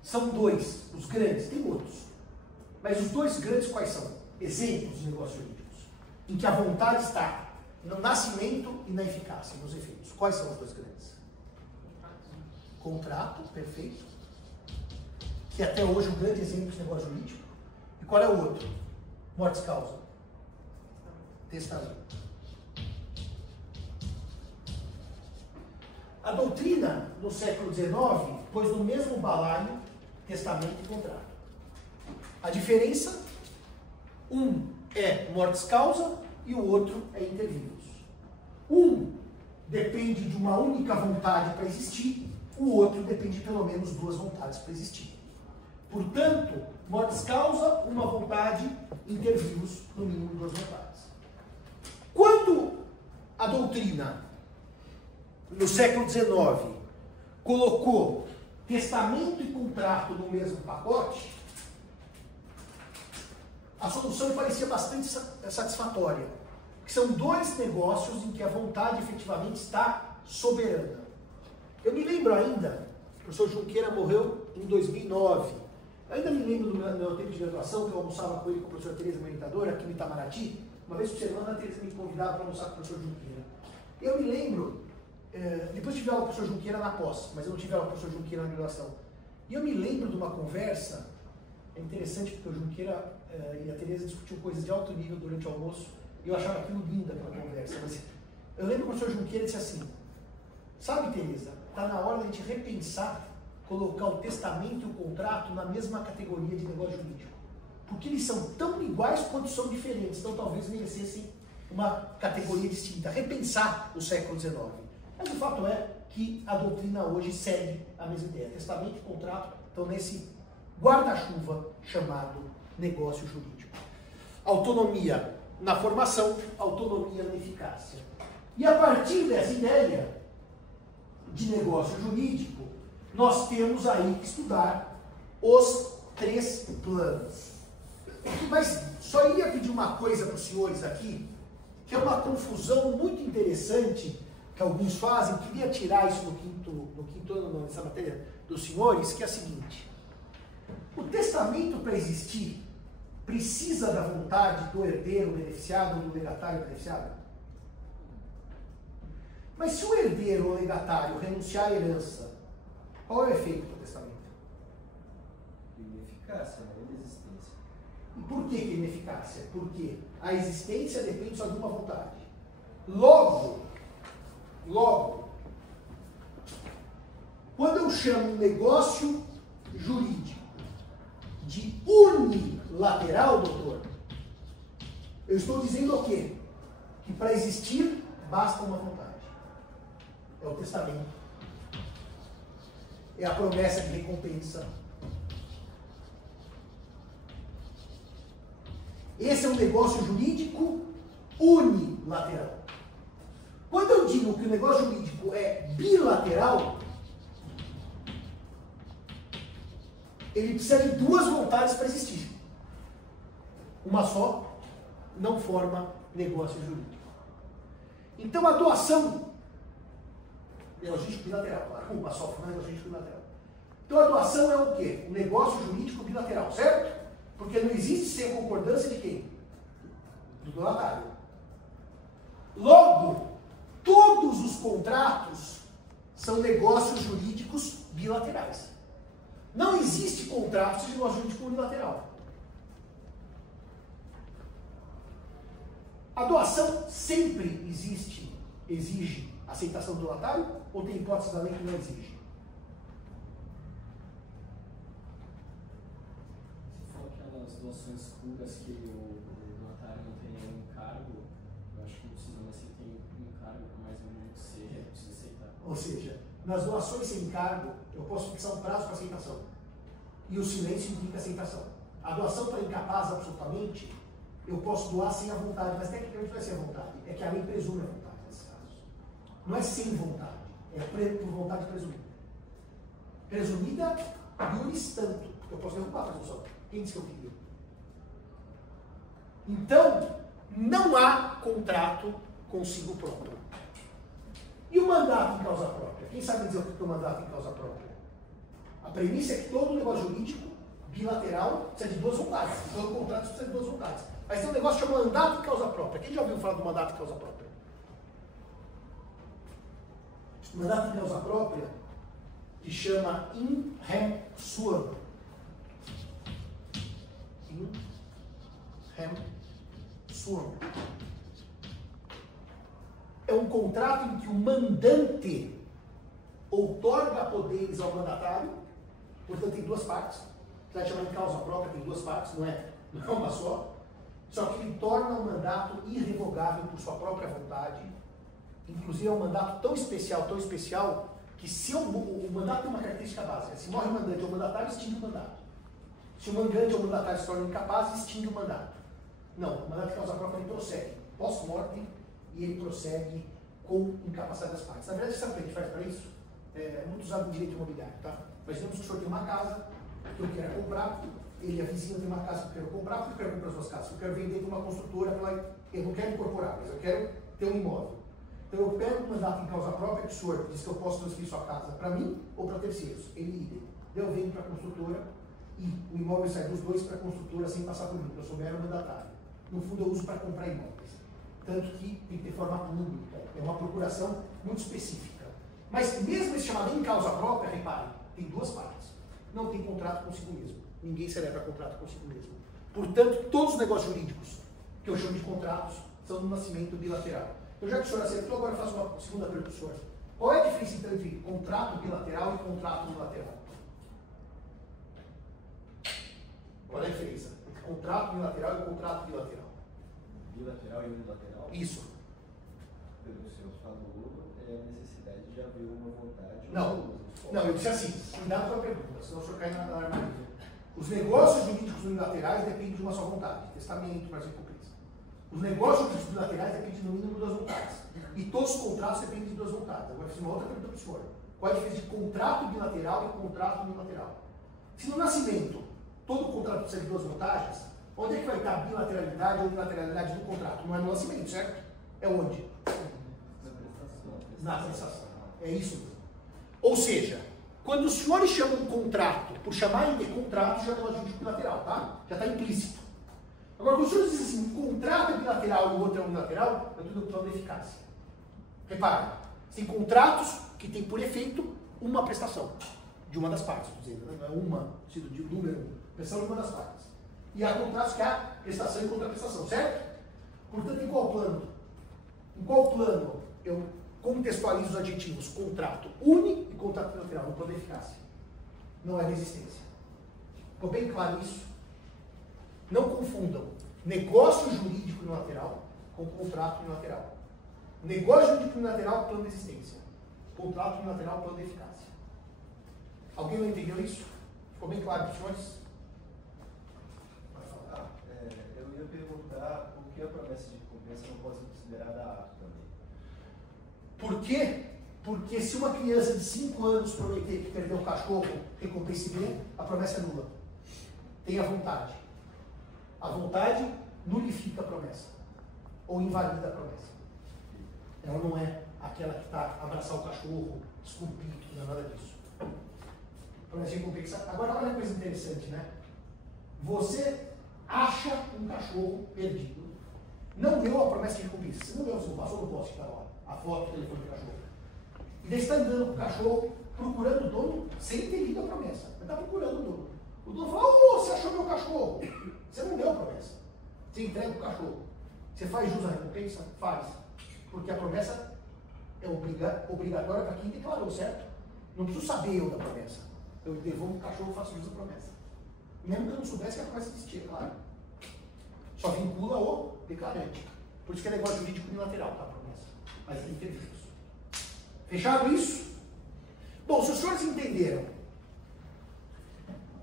são 2, os grandes, tem outros. Mas os 2 grandes quais são? Exemplos de negócios jurídicos, em que a vontade está no nascimento e na eficácia, nos efeitos. Quais são os 2 grandes? Contrato, perfeito, que até hoje é um grande exemplo de negócio jurídico. E qual é o outro? Mortis causa. Testamento. A doutrina, no século XIX, pôs no mesmo balaio testamento e contrato. A diferença, um é mortis causa e o outro é inter vivos. Um depende de uma única vontade para existir, o outro depende de pelo menos 2 vontades para existir. Portanto, mortis causa, uma vontade, inter vivos, no mínimo 2 vontades. Quando a doutrina, no século XIX, colocou testamento e contrato no mesmo pacote, a solução parecia bastante satisfatória, que são 2 negócios em que a vontade efetivamente está soberana. Eu me lembro ainda, o professor Junqueira morreu em 2009, ainda me lembro do meu tempo de graduação, que eu almoçava com ele, com a professora Tereza, minha orientadora, aqui no Itamaraty. Uma vez por semana a Tereza me convidava para almoçar com o professor Junqueira. Eu me lembro, depois tive aula com o professor Junqueira na pós, mas eu não tive aula com o professor Junqueira na graduação. E eu me lembro de uma conversa, é interessante porque o Junqueira e a Tereza discutiam coisas de alto nível durante o almoço, e eu achava aquilo lindo, aquela conversa. Mas eu lembro que o professor Junqueira disse assim, sabe, Tereza, está na hora de a gente repensar, colocar o testamento e o contrato na mesma categoria de negócio jurídico. Porque eles são tão iguais quanto são diferentes, então talvez merecessem uma categoria distinta, repensar o século XIX. Mas o fato é que a doutrina hoje segue a mesma ideia. Testamento e contrato estão nesse guarda-chuva chamado negócio jurídico. Autonomia na formação, autonomia na eficácia. E a partir dessa ideia de negócio jurídico, nós temos aí que estudar os 3 planos. Mas só ia pedir uma coisa para os senhores aqui, que é uma confusão muito interessante que alguns fazem, queria tirar isso no quinto ano nessa matéria dos senhores, que é a seguinte: o testamento, para existir, precisa da vontade do herdeiro beneficiado ou do legatário beneficiado? Mas se o herdeiro ou legatário renunciar à herança, qual é o efeito do testamento? Ineficácia, inexistência. E por que ineficácia? Porque a existência depende só de uma vontade. Logo, quando eu chamo um negócio jurídico de unilateral, doutor, eu estou dizendo o quê? Que para existir basta uma vontade. É o testamento. É a promessa de recompensa. Esse é um negócio jurídico unilateral. Quando eu digo que o negócio jurídico é bilateral, ele precisa de 2 vontades para existir. Uma só não forma negócio jurídico. Então a doação é negócio jurídico bilateral. Uma só forma negócio jurídico bilateral. Então a doação é o quê? Um negócio jurídico bilateral, certo? Porque não existe sem a concordância de quem? Do donatário. Logo, todos os contratos são negócios jurídicos bilaterais. Não existe contrato de negócio jurídico unilateral. A doação sempre exige aceitação do donatário ou tem hipótese da lei que não exige? As doações puras que o donatário não tem nenhum cargo, eu acho que não precisa, mas se tem um cargo, mais ou menos ser, precisa aceitar. Ou seja, nas doações sem cargo, eu posso fixar um prazo para aceitação. E o silêncio indica aceitação. A doação para incapaz absolutamente, eu posso doar sem a vontade, mas tecnicamente não é sem a vontade. É que a lei presume a vontade nesse caso. Não é sem vontade, é por vontade presumida. Presumida iuris tanto. Eu posso derrubar a presunção. Quem disse que eu queria? Então, não há contrato consigo próprio. E o mandato em causa própria? Quem sabe dizer o que é o mandato em causa própria? A premissa é que todo negócio jurídico bilateral precisa de 2 vontades. Todo contrato precisa de 2 vontades. Mas tem um negócio chamado mandato em causa própria. Quem já ouviu falar do mandato em causa própria? O mandato em causa própria se chama in rem suam. In rem suam. É um contrato em que o mandante outorga poderes ao mandatário, portanto tem 2 partes. Você vai chamar em causa própria, tem 2 partes, não é uma só. Só que ele torna o mandato irrevogável por sua própria vontade. Inclusive é um mandato tão especial, que se o mandato tem uma característica básica. Se morre o mandante ou o mandatário, extingue o mandato. Se o mandante ou o mandatário se torna incapaz, extingue o mandato. Não, o mandato de causa própria ele prossegue pós-morte e ele prossegue com incapacidade das partes. Na verdade, sabe o que a gente faz para isso? É muito usado no direito imobiliário, tá? Mas temos que o senhor tem uma casa que eu quero comprar, ele, a vizinha, tem uma casa que eu quero comprar, porque eu quero comprar 2 casas. Eu quero vender para uma construtora, eu não quero incorporar, mas eu quero ter um imóvel. Então eu pego um mandato em causa própria que o senhor diz que eu posso transferir sua casa para mim ou para terceiros. Ele idem. Eu venho para a construtora e o imóvel sai dos dois para a construtora sem passar por mim, eu sou mero mandatário. No fundo, eu uso para comprar imóveis. Tanto que tem que ter forma pública, é uma procuração muito específica. Mas mesmo esse chamado em causa própria, reparem, tem duas partes. Não tem contrato consigo mesmo. Ninguém celebra contrato consigo mesmo. Portanto, todos os negócios jurídicos que eu chamo de contratos são no nascimento bilateral. Eu já que o senhor acertou, agora eu faço uma segunda pergunta para o senhor. Qual é a diferença então entre contrato bilateral e contrato unilateral? Qual é a diferença entre contrato unilateral e contrato bilateral? Bilateral e unilateral? Isso. Pelo que o senhor falou, é a necessidade de haver uma vontade. Não, eu disse assim, cuidado com a pergunta, senão o senhor cai na armadilha. Os negócios jurídicos unilaterais dependem de uma só vontade, testamento, para ser cumprido. Os negócios jurídicos unilaterais dependem no mínimo de duas vontades. E todos os contratos dependem de duas vontades. Agora, fiz uma outra pergunta para o senhor. Qual é a diferença de contrato bilateral e contrato unilateral? Se no nascimento todo contrato precisa de duas vantagens, onde é que vai estar a bilateralidade ou unilateralidade do contrato? Não é no nascimento, certo? É onde? Na prestação. É isso mesmo. Ou seja, quando os senhores chamam um contrato, por chamarem de contrato, já é um negócio bilateral, tá? Já está implícito. Agora, quando os senhores dizem assim, um contrato é bilateral e o outro é unilateral, é tudo plano de eficácia. Reparem, tem contratos que têm por efeito uma prestação de uma das partes, dizendo, não é uma, sentido de número, prestação de uma das partes. E há contratos que há prestação e contraprestação, certo? Portanto, em qual plano? Em qual plano eu contextualizo os adjetivos contrato uni e contrato bilateral? No plano de eficácia. Não é resistência. Ficou bem claro isso? Não confundam negócio jurídico unilateral com contrato unilateral. Negócio jurídico unilateral, plano de existência. Contrato unilateral, plano de eficácia. Alguém não entendeu isso? Ficou bem claro para os senhores? Eu ia perguntar por que a promessa de recompensa não pode ser considerada ato também. Por quê? Porque se uma criança de 5 anos prometer que perdeu o cachorro, recompense bem, a promessa é nula. Tenha vontade. A vontade nulifica a promessa. Ou invalida a promessa. Ela não é aquela que está abraçar o cachorro, esculpir, não é nada disso. Promessa de recompensa. Agora olha a coisa interessante, né? Você acha um cachorro perdido. Não deu a promessa de recompensa. Você não deu, você não passou no poste que está lá. A foto do telefone do cachorro. E daí você está andando com o cachorro, procurando o dono, sem ter lido a promessa. Você está procurando o dono. O dono fala, ô, você achou meu cachorro? Você não deu a promessa. Você entrega o cachorro. Você faz jus à recompensa? Faz. Porque a promessa é obrigatória para quem declarou, certo? Não preciso saber eu da promessa. Eu devolvo o cachorro e faço jus à promessa. Mesmo que eu não soubesse que a promessa existia, claro. Só vincula o declarante. Por isso que é negócio jurídico unilateral, tá, a promessa. Mas tem que ter juros. Fechado isso? Bom, se os senhores entenderam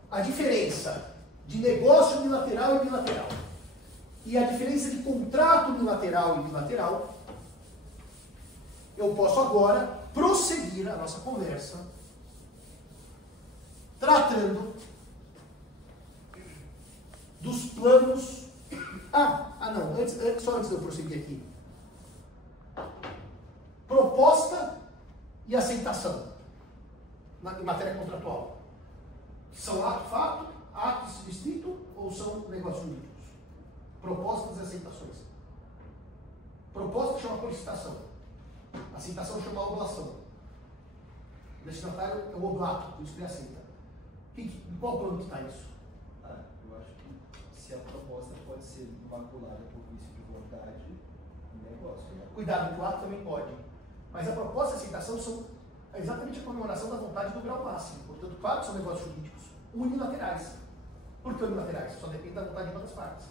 a diferença de negócio unilateral e bilateral e a diferença de contrato unilateral e bilateral, eu posso agora prosseguir a nossa conversa tratando dos planos. Não, só antes de eu prosseguir aqui. Proposta e aceitação em matéria contratual. São fato, ato subscrito ou são negócios jurídicos? Propostas e aceitações. Proposta chama solicitação. Aceitação chama oblação. O destinatário é o oblato, por isso que ele aceita. Em qual plano que está isso? Eu acho que se a proposta pode ser maculada por vício de vontade, negócio. Né? Cuidado, o ato também pode. Mas a proposta e a aceitação são exatamente a comemoração da vontade do grau máximo. Portanto, claro que são negócios jurídicos unilaterais. Por que unilaterais? Só depende da vontade de uma das partes.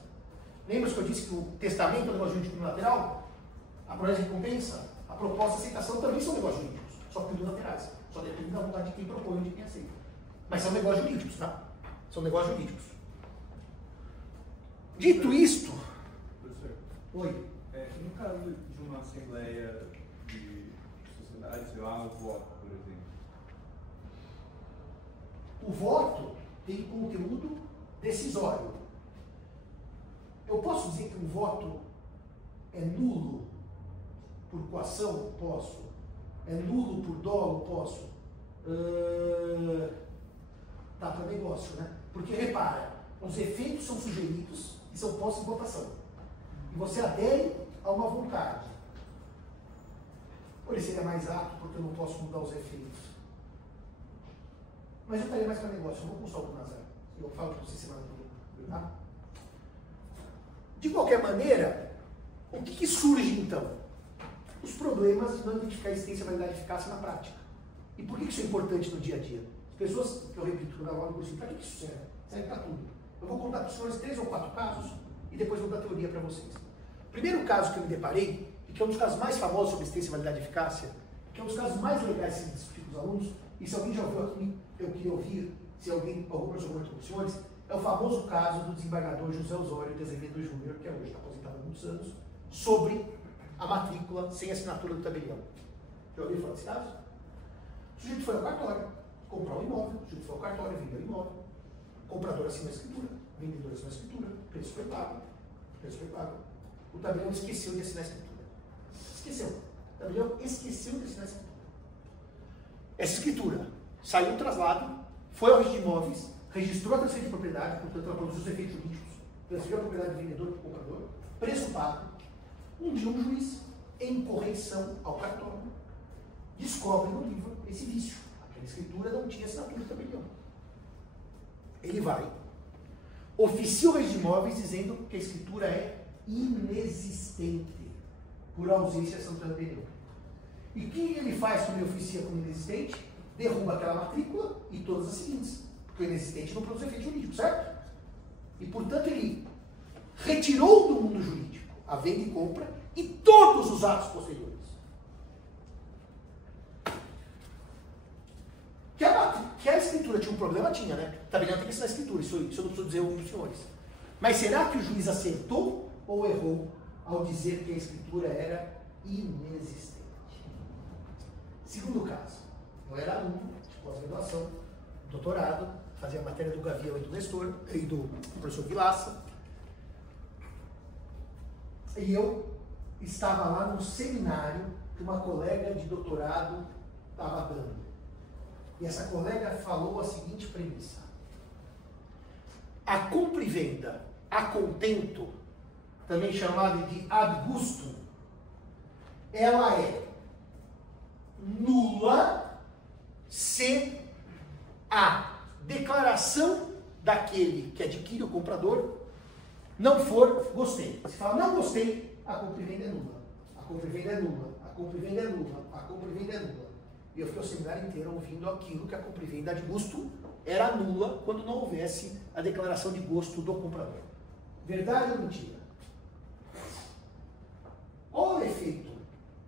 Lembra que eu disse que o testamento é um negócio jurídico unilateral? A promessa de recompensa, a proposta e a aceitação também são negócios jurídicos, só que unilaterais. Só depende da vontade de quem propõe e de quem aceita. Mas são negócios jurídicos, tá? São negócios jurídicos. Dito isto... Professor, Oi. No caso de uma assembleia de sociedade, sei lá, o voto, por exemplo. O voto tem conteúdo decisório. Eu posso dizer que um voto é nulo por coação? Posso. É nulo por dolo? Posso. Tá para negócio, né? Porque, repara, os efeitos são sugeridos e são postos em votação. E você adere a uma vontade. Ou ele seria mais apto porque eu não posso mudar os efeitos. Mas eu estaria mais para negócio, eu vou consultar o Nazar. Eu falo para você semana que vem. Tá? De qualquer maneira, o que surge então? Os problemas de não identificar a existência, validade e eficácia na prática. E por que isso é importante no dia a dia? As pessoas, eu repito, quando eu falo no curso, para que isso serve? Serve para tudo. Eu vou contar para os senhores 3 ou 4 casos e depois vou dar teoria para vocês. O primeiro caso que eu me deparei, e que é um dos casos mais famosos sobre existência, validade e eficácia, que é um dos casos mais legais de se discutir com os alunos, e se alguém já ouviu aqui, eu queria ouvir, se alguém, algum professor comentou com os senhores, é o famoso caso do desembargador José Osório de Azevedo Júnior, que hoje está aposentado há muitos anos, sobre a matrícula sem assinatura do tabelião. Já ouviu falar desse caso? O sujeito foi ao cartório, comprou um imóvel, o sujeito foi ao cartório, vendeu o imóvel, o comprador assinou a escritura, o vendedor assinou a escritura, o preço foi pago, o tabelião esqueceu de assinar a escritura. Esqueceu. O tabelião esqueceu de assinar a escritura. Essa escritura saiu do traslado, foi ao registro de imóveis, registrou a transferência de propriedade, portanto ela produziu os efeitos jurídicos, transferiu a propriedade do vendedor para o comprador, preço pago. Um dia um juiz, em correição ao cartório, descobre no livro esse vício. Aquela escritura não tinha assinatura do tabelião. Ele vai, oficia o registro de imóveis dizendo que a escritura é inexistente, por ausência de assinatura do tabelião. E o que ele faz quando ele oficia como inexistente? Derruba aquela matrícula e todas as seguintes. Porque o inexistente não produz efeito jurídico, certo? E, portanto, ele retirou do mundo jurídico a venda e compra e todos os atos posteriores. Que a escritura tinha um problema, tinha, né? Tabelião tem que assinar a escritura, isso eu não preciso dizer aos senhores. Mas será que o juiz acertou ou errou ao dizer que a escritura era inexistente? Segundo caso, eu era aluno de pós-graduação, doutorado, fazia a matéria do Gavião e do Nestor, e do professor Vilaça, e eu estava lá num seminário que uma colega de doutorado estava dando. E essa colega falou a seguinte premissa: a compra e venda a contento, também chamada de ad gustum, ela é nula se a declaração daquele que adquire o comprador não for gostei. Se fala não gostei, a compra e venda é nula. A compra e venda é nula. A compra e venda é nula. A compra e venda é nula. E eu fiquei o seminário inteiro ouvindo aquilo que a compra e venda de gosto era nula quando não houvesse a declaração de gosto do comprador. Verdade ou mentira? Qual é o efeito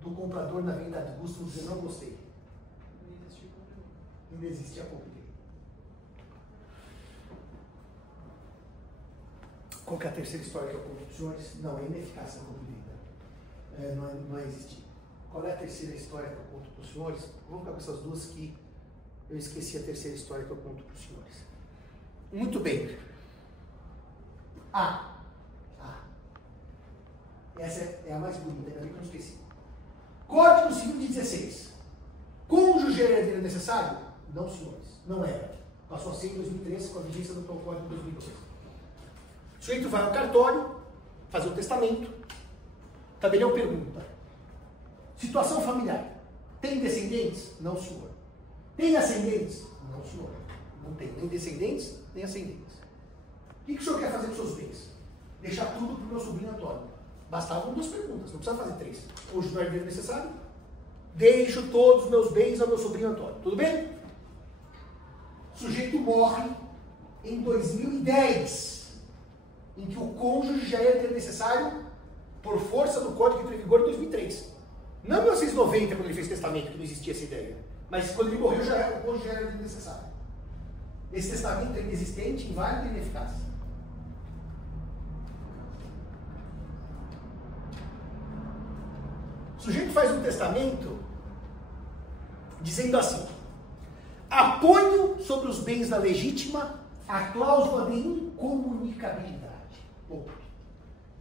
do comprador na venda de gosto dizer não gostei? Não existe a compra e venda. Qual que é a terceira história que eu conto para os senhores? Não, é ineficácia da compra e venda. Não é existir. Qual é a terceira história que eu conto para os senhores? Vamos ficar com essas duas que eu esqueci a terceira história que eu conto para os senhores. Muito bem. Essa é a mais bonita, ainda bem que eu não esqueci. Código Civil de 16. Cônjuge era herdeiro necessário? Não, senhores. Não era. Passou a ser em 2003 com a vigência do atual Código de 2002. O sujeito vai ao cartório fazer o testamento. O tabelião pergunta: situação familiar. Tem descendentes? Não, senhor. Tem ascendentes? Não, senhor. Não tem nem descendentes, nem ascendentes. O que o senhor quer fazer com seus bens? Deixar tudo para o meu sobrinho Antônio. Bastavam 2 perguntas, não precisava fazer 3. Hoje não é herdeiro necessário. Deixo todos os meus bens ao meu sobrinho Antônio. Tudo bem? O sujeito morre em 2010, em que o cônjuge já era herdeiro necessário por força do Código que entrou em vigor em 2003. Não em 1990, quando ele fez testamento, que não existia essa ideia. Mas quando ele morreu, o cônjuge já era necessário. Esse testamento é inexistente, inválido e ineficaz. O sujeito faz um testamento dizendo assim: aponho sobre os bens da legítima a cláusula de incomunicabilidade. Opa.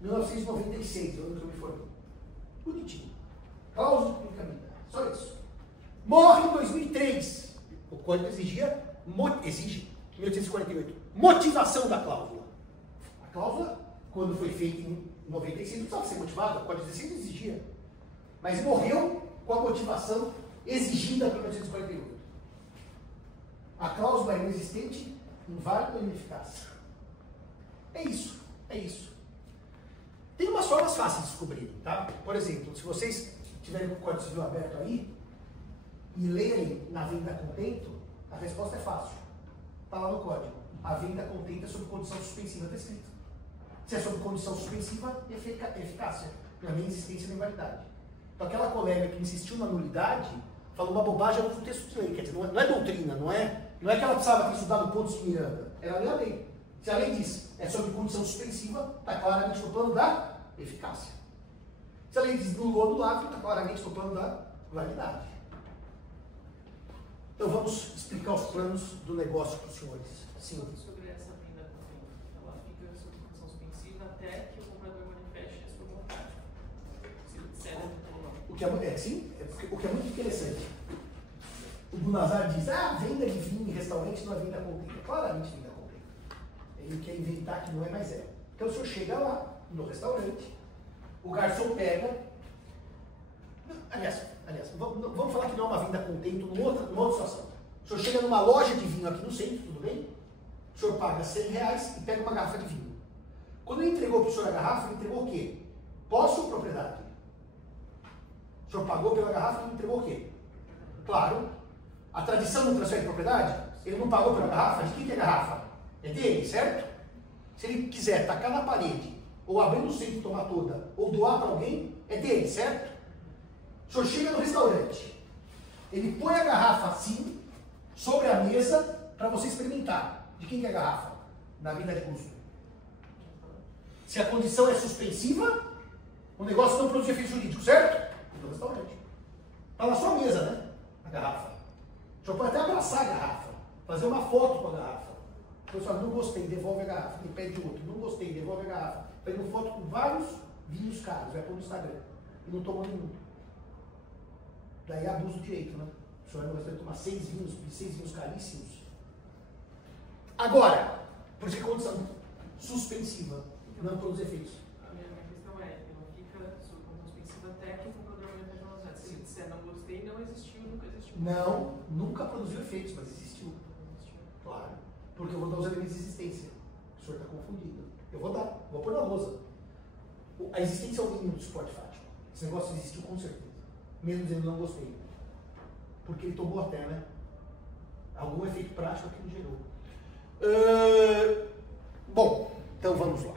1996, eu nunca me formei. Bonitinho. Cláusula de incomunicabilidade. Só isso. Morre em 2003. O código exige 1848. Motivação da cláusula. A cláusula, quando foi feita em 96, não precisava ser motivada, o Código de Defesa exigia. Mas morreu com a motivação exigida pelo 1948. A cláusula é inexistente, inválida e ineficaz. É isso, é isso. Tem umas formas fáceis de descobrir, tá? Por exemplo, se vocês tiverem o Código Civil aberto aí e lerem na venda a contento, a resposta é fácil. Está lá no código. A venda a contento é sob condição suspensiva, está escrito. Se é sob condição suspensiva, eficácia. Não é nem existência nem validade. Então aquela colega que insistiu na nulidade falou uma bobagem no texto de lei. Quer dizer, não é doutrina, não é que ela precisava ter estudado pontos de Miranda. Era a lei. Se a lei diz é sob condição suspensiva, está claramente no plano da eficácia. Se a lei diz nulo ou anulado, está claramente no plano da validade. Então vamos explicar os planos do negócio para os senhores. Sim. Sobre essa venda a contento, ela fica sob condição suspensiva até que o comprador manifeste a sua vontade. Se ele disser ou não. O que é muito interessante. O Gunazar diz, venda de vinho em restaurante não é venda a contento. É claramente venda a contento. Ele quer inventar que não é, mas é. Então o senhor chega lá, no restaurante, o garçom pega... Aliás, vamos falar que não é uma venda a contento numa outra situação. O senhor chega numa loja de vinho aqui no centro, tudo bem? O senhor paga R$100 e pega uma garrafa de vinho. Quando ele entregou para o senhor a garrafa, ele entregou o quê? Posse ou propriedade? O senhor pagou pela garrafa e ele entregou o quê? Claro. A tradição não transfere propriedade? Ele não pagou pela garrafa? De quem que é a garrafa? É dele, certo? Se ele quiser tacar na parede, ou abrir no centro e tomar toda, ou doar para alguém, é dele, certo? O senhor chega no restaurante, ele põe a garrafa assim, sobre a mesa, para você experimentar. De quem que é a garrafa? Na venda de custo. Se a condição é suspensiva, o negócio não produz efeito jurídico, certo? No restaurante. Está na sua mesa, né? A garrafa. O senhor pode até abraçar a garrafa, fazer uma foto com a garrafa. O senhor fala, não gostei, devolve a garrafa. Ele pede outro, não gostei, devolve a garrafa. Pega uma foto com vários vinhos caros, vai pôr no Instagram. E não tomou nenhum. Daí abuso do direito, né? O senhor vai tomar 6 vinhos caríssimos. Agora, por isso que é condição suspensiva, não produz efeitos. A minha questão é, ela fica sob condição suspensiva até que o comprador manifeste a vontade. Se ele disser não gostei, não existiu, nunca existiu. Não, nunca produziu efeitos, mas existiu. Claro. Porque eu vou dar os elementos de existência. O senhor está confundido. Eu vou pôr na lousa. A existência é o mínimo do suporte fático. Esse negócio existiu com certeza. Mesmo dizendo não gostei. Porque ele tomou até, né? Algum efeito prático que ele gerou. Bom, então vamos lá.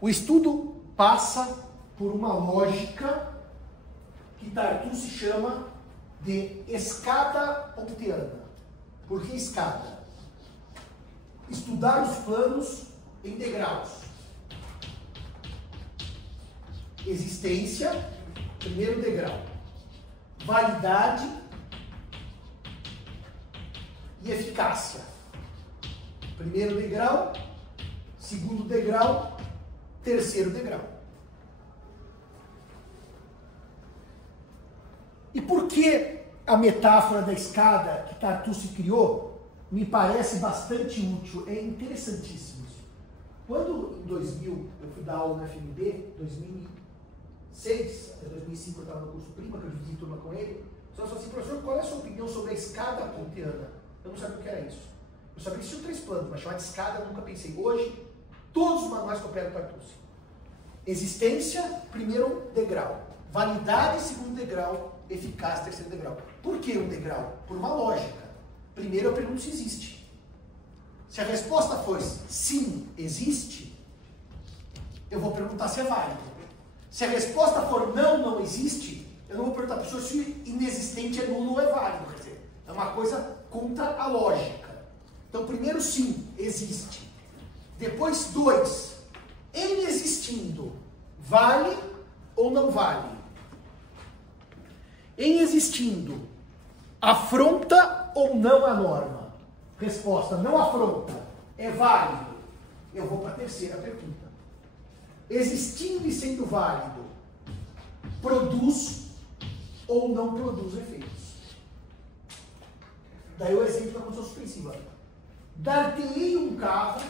O estudo passa por uma lógica que Tartucci chama de escada pontiana. Por que escada? Estudar os planos em degraus. Existência, primeiro degrau. Validade e eficácia. Primeiro degrau, segundo degrau, terceiro degrau. E por que a metáfora da escada que Tartucci criou me parece bastante útil? É interessantíssimo isso. Quando em 2000 eu fui dar aula na FMB, 2006 até 2005 eu estava no curso Prima, que eu dividi turma com ele, só falou assim, professor, qual é a sua opinião sobre a escada pontiana? Eu não sabia o que era isso. Eu sabia que tinha 3 planos, mas chamar de escada eu nunca pensei. Hoje, todos os manuais que eu pego Tartucci. Existência, primeiro degrau. Validade, segundo degrau. Eficácia, terceiro degrau. Por que um degrau? Por uma lógica. Primeiro eu pergunto se existe. Se a resposta for sim, existe, eu vou perguntar se é válido. Se a resposta for não, não existe, eu não vou perguntar para o senhor se inexistente é nulo ou é válido. Quer dizer, é uma coisa contra a lógica. Então, primeiro, sim, existe. Depois, 2, em existindo, vale ou não vale? Em existindo, afronta ou não a norma? Resposta, não afronta, é válido. Eu vou para a terceira pergunta. Existindo e sendo válido, produz ou não produz efeitos? Daí o exemplo da condição suspensiva. dar-te-ei um carro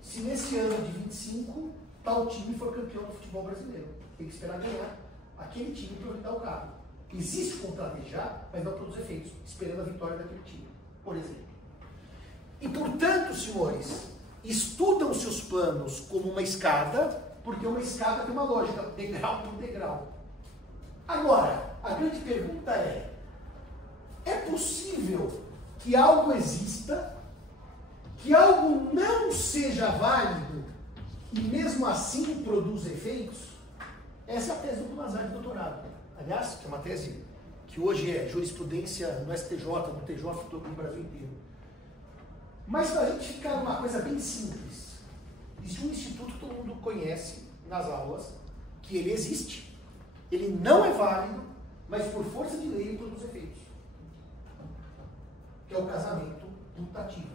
se nesse ano de 25 tal time for campeão do futebol brasileiro. Tem que esperar ganhar aquele time para dar o carro. Existe o contrato já, mas não produz efeitos, esperando a vitória daquele time, por exemplo. E, portanto, senhores, estudam seus planos como uma escada, porque uma escada tem uma lógica, degrau por degrau. Agora, a grande pergunta é possível que algo exista, que algo não seja válido e mesmo assim produza efeitos? Essa é a tese do Bunazar de doutorado. Aliás, que é uma tese que hoje é jurisprudência no STJ, no TJ, no Brasil inteiro. Mas para a gente ficar numa coisa bem simples, existe um instituto que todo mundo conhece nas aulas, que ele existe, ele não é válido, mas por força de lei ele produz efeitos. Que é o casamento putativo.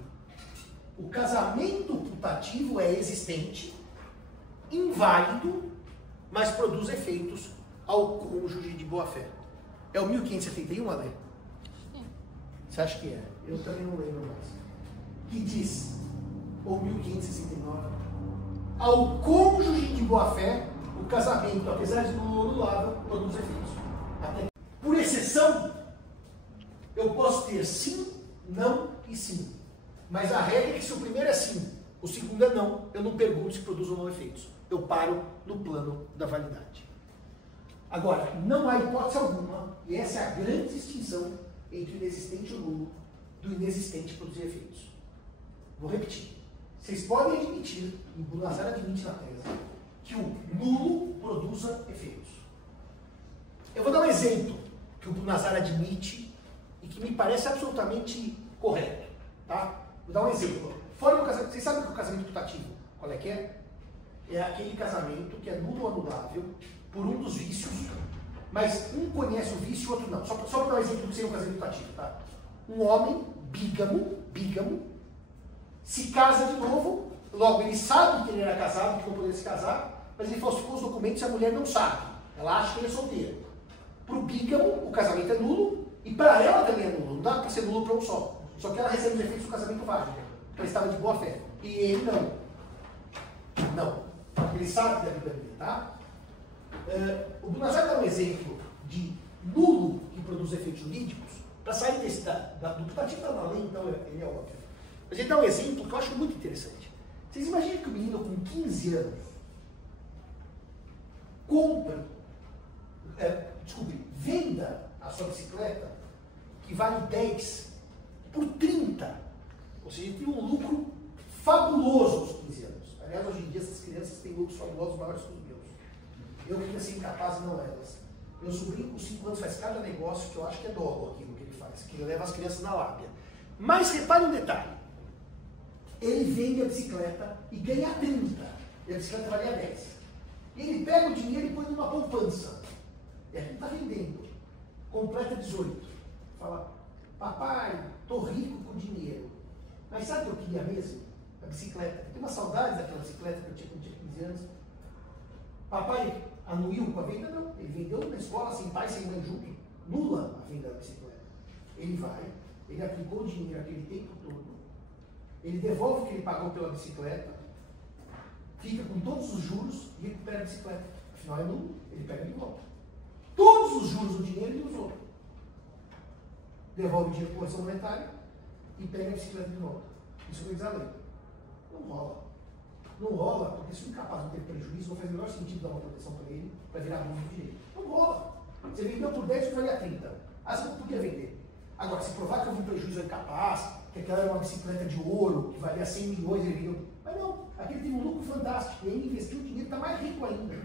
O casamento putativo é existente, inválido, mas produz efeitos ao cônjuge de boa-fé. É o 1571, Alê? Você acha que é? Eu também não lembro mais. Que diz, ou 1569, ao cônjuge de boa-fé, o casamento, apesar de não anulável, produz efeitos. Até por exceção, eu posso ter sim, não e sim. Mas a regra é que se o primeiro é sim, o segundo é não, eu não pergunto se produz ou não efeitos. Eu paro no plano da validade. Agora, não há hipótese alguma, e essa é a grande distinção entre o inexistente e o nulo, do inexistente produzir efeitos. Vou repetir. Vocês podem admitir, e Bunazar admite na tese, que o nulo produza efeitos. Eu vou dar um exemplo que o Bunazar admite e que me parece absolutamente correto. Tá? Vou dar um exemplo. Fora do casamento, vocês sabem que o casamento putativo, qual é que é? É aquele casamento que é nulo ou anulável por um dos vícios, mas um conhece o vício e o outro não. Só para dar um exemplo do que seria um casamento putativo. Tá? Um homem bígamo, se casa de novo, logo ele sabe que ele era casado, que não poderia se casar, mas ele falsificou os documentos e a mulher não sabe. Ela acha que ele é solteiro. Para o bígamo, o casamento é nulo, e para ela também é nulo. Não dá para ser nulo para um só. Só que ela recebe os efeitos do casamento válido. Porque ela estava de boa fé. E ele não. Não. Ele sabe da vida dele, tá? O Bunazar dá um exemplo de nulo que produz efeitos jurídicos, para sair desse, do putativo da lei, então ele é óbvio. Mas ele dá um exemplo que eu acho muito interessante. Vocês imaginam que o menino com 15 anos venda a sua bicicleta, que vale 10, por 30. Ou seja, ele tem um lucro fabuloso aos 15 anos. Aliás, hoje em dia essas crianças têm lucros fabulosos maiores que os meus. Eu que nasci incapaz e não elas. Meu sobrinho com 5 anos faz cada negócio que eu acho que é dolo aquilo que ele faz, que ele leva as crianças na lábia. Mas repare um detalhe. Ele vende a bicicleta e ganha 30. E a bicicleta valia 10. Ele pega o dinheiro e põe numa poupança. E a gente está vendendo. Completa 18. Fala, papai, tô rico com dinheiro. Mas sabe o que eu queria mesmo? A bicicleta. Eu tenho uma saudade daquela bicicleta que eu tinha quando tinha 15 anos. Papai anuiu com a venda? Não. Ele vendeu na escola, sem pai, sem mãe junto. Nula a venda da bicicleta. Ele vai, ele aplicou o dinheiro aquele tempo todo. Ele devolve o que ele pagou pela bicicleta, fica com todos os juros e recupera a bicicleta. Afinal é nulo, ele pega de volta. Todos os juros do dinheiro ele usou. Devolve o dinheiro por correção monetária e pega a bicicleta de volta. Isso é a lei. Não rola. Não rola, porque se o incapaz não ter prejuízo, não faz o menor sentido dar uma proteção para ele, para virar abuso de direito. Não rola. Você vendeu por 10 e valia 30. Ah, você não podia vender. Agora, se provar que houve um prejuízo incapaz, que aquela era uma bicicleta de ouro, que valia 100 milhões, ele vendeu. Mas não, aquele tem um lucro fantástico, e ele investiu o dinheiro, está mais rico ainda.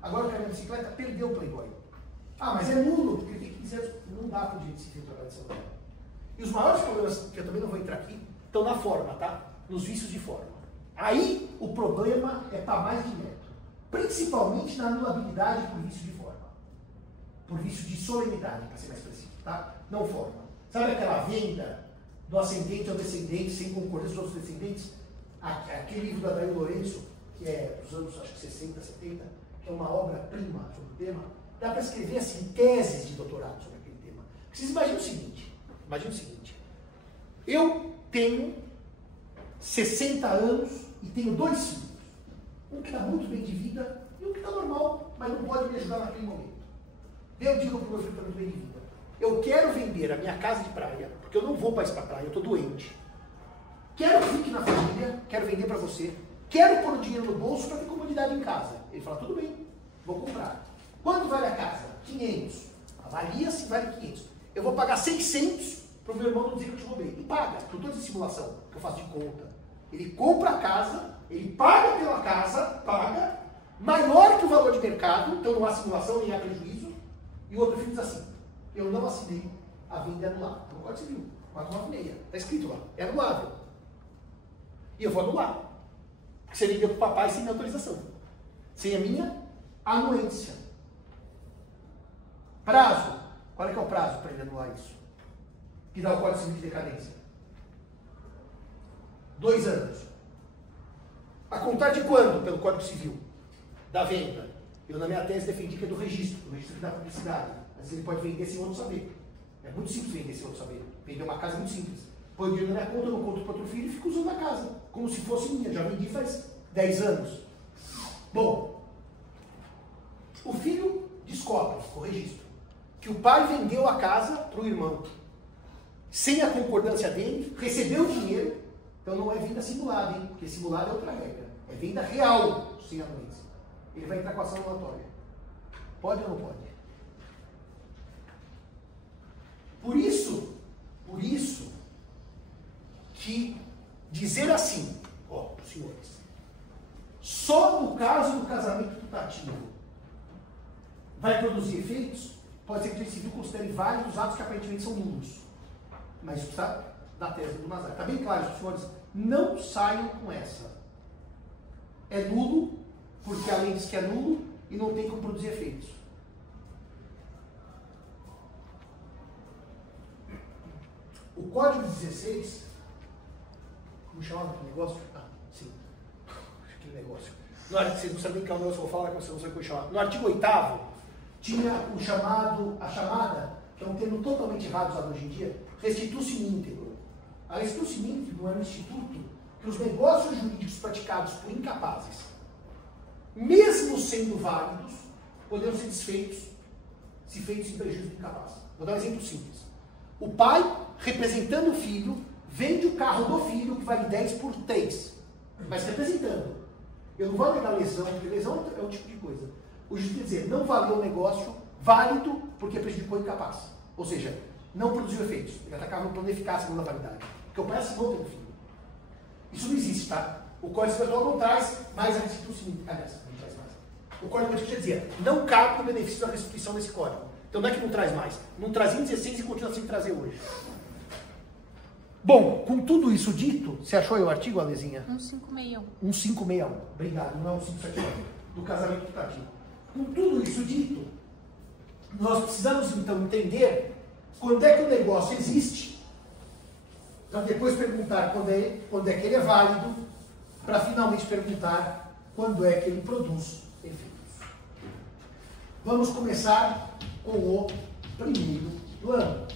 Agora o cara da bicicleta perdeu o Playboy. Ah, mas é nulo, porque tem 15 anos, não dá para o direito civil trabalhar dessa maneira. E os maiores problemas, que eu também não vou entrar aqui, estão na forma, tá? Nos vícios de forma. Aí o problema é para mais direto. Principalmente na anulabilidade por vício de forma. Por vício de solenidade, para ser mais preciso, tá? Não forma. Sabe aquela venda do ascendente ao descendente sem concordância dos outros descendentes? Aquele livro do Adair Lourenço, que é dos anos, acho que 60, 70, que é uma obra-prima sobre o tema, dá para escrever assim, teses de doutorado sobre aquele tema. Vocês imaginam o seguinte, eu tenho 60 anos e tenho 2 filhos. Um que está muito bem de vida e um que está normal, mas não pode me ajudar naquele momento. Eu digo para o meu filho que está muito bem de vida. Eu quero vender a minha casa de praia, porque eu não vou mais para a praia, eu estou doente. Quero fique na família, quero vender para você. Quero pôr o dinheiro no bolso para ter comodidade em casa. Ele fala, tudo bem, vou comprar. Quanto vale a casa? 500. Avalia-se, vale 500. Eu vou pagar 600 para o meu irmão não dizer que eu te roubei. E paga, por toda essa simulação que eu faço de conta. Ele compra a casa, ele paga pela casa, paga, maior que o valor de mercado, então não há simulação, nem há prejuízo. E o outro filho diz assim, eu não assinei a venda anulada. Então pode ser viu, 496. Está escrito lá, é anulável. E eu vou anular. Porque você vendeu para o papai sem minha autorização. Sem a minha anuência. Prazo. Qual é que é o prazo para ele anular isso? Que dá o Código Civil de decadência? 2 anos. A contar de quando, pelo Código Civil? Da venda. Eu, na minha tese, defendi que é do registro da publicidade. Mas ele pode vender sem outro saber. É muito simples vender sem outro saber. Vender uma casa é muito simples. Põe o dinheiro na minha conta, eu não conto para outro filho e fico usando a casa. Como se fosse minha. Já vendi faz 10 anos. Bom, o filho descobre, o registro, que o pai vendeu a casa para o irmão. Sem a concordância dele, recebeu o dinheiro. Então não é venda simulada, hein? Porque simulada é outra regra. É venda real, sem anuência. Ele vai entrar com ação anulatória. Pode ou não pode? Por isso que dizer assim, ó, senhores, só no caso do casamento putativo vai produzir efeitos, pode ser que o civil considere válidos atos que aparentemente são nulos. Mas isso está na tese do Nazar. Está bem claro, senhores, não saiam com essa. É nulo, porque a lei diz que é nulo e não tem como produzir efeitos. O Código 16, como chamava aquele negócio? Ah, sim. Aquele negócio. No artigo, vocês não sabem nem que é o negócio que eu vou falar, que vocês não sabem como chamar. No artigo 8º, tinha o chamado, a chamada, que é um termo totalmente errado usado hoje em dia, restitutio in integro. A restitutio in integro é um instituto que os negócios jurídicos praticados por incapazes, mesmo sendo válidos, poderiam ser desfeitos se feitos em prejuízo do incapaz. Vou dar um exemplo simples. O pai, representando o filho, vende o carro do filho que vale 10 por 3, mas representando. Eu não vou alegar lesão, porque lesão é um tipo de coisa. O juiz quer dizer, não valeu o negócio válido porque prejudicou o incapaz. Ou seja, não produziu efeitos. Ele atacava no plano de eficácia, não na validade. Porque o pai assinou pelo filho. Isso não existe, tá? O Código Civil não traz mais a restituição. Aliás, não traz mais. O Código Civil dizia, não cabe o benefício da restituição desse código. Então não é que não traz mais. Não trazia em 16 e continua sem trazer hoje. Bom, com tudo isso dito, você achou aí o artigo, Alezinha? 1561. 1561. Obrigado, não é 1571. Do casamento putativo. Com tudo isso dito, nós precisamos então entender quando é que o negócio existe, para depois perguntar quando é que ele é válido, para finalmente perguntar quando é que ele produz efeitos. Vamos começar com o primeiro plano,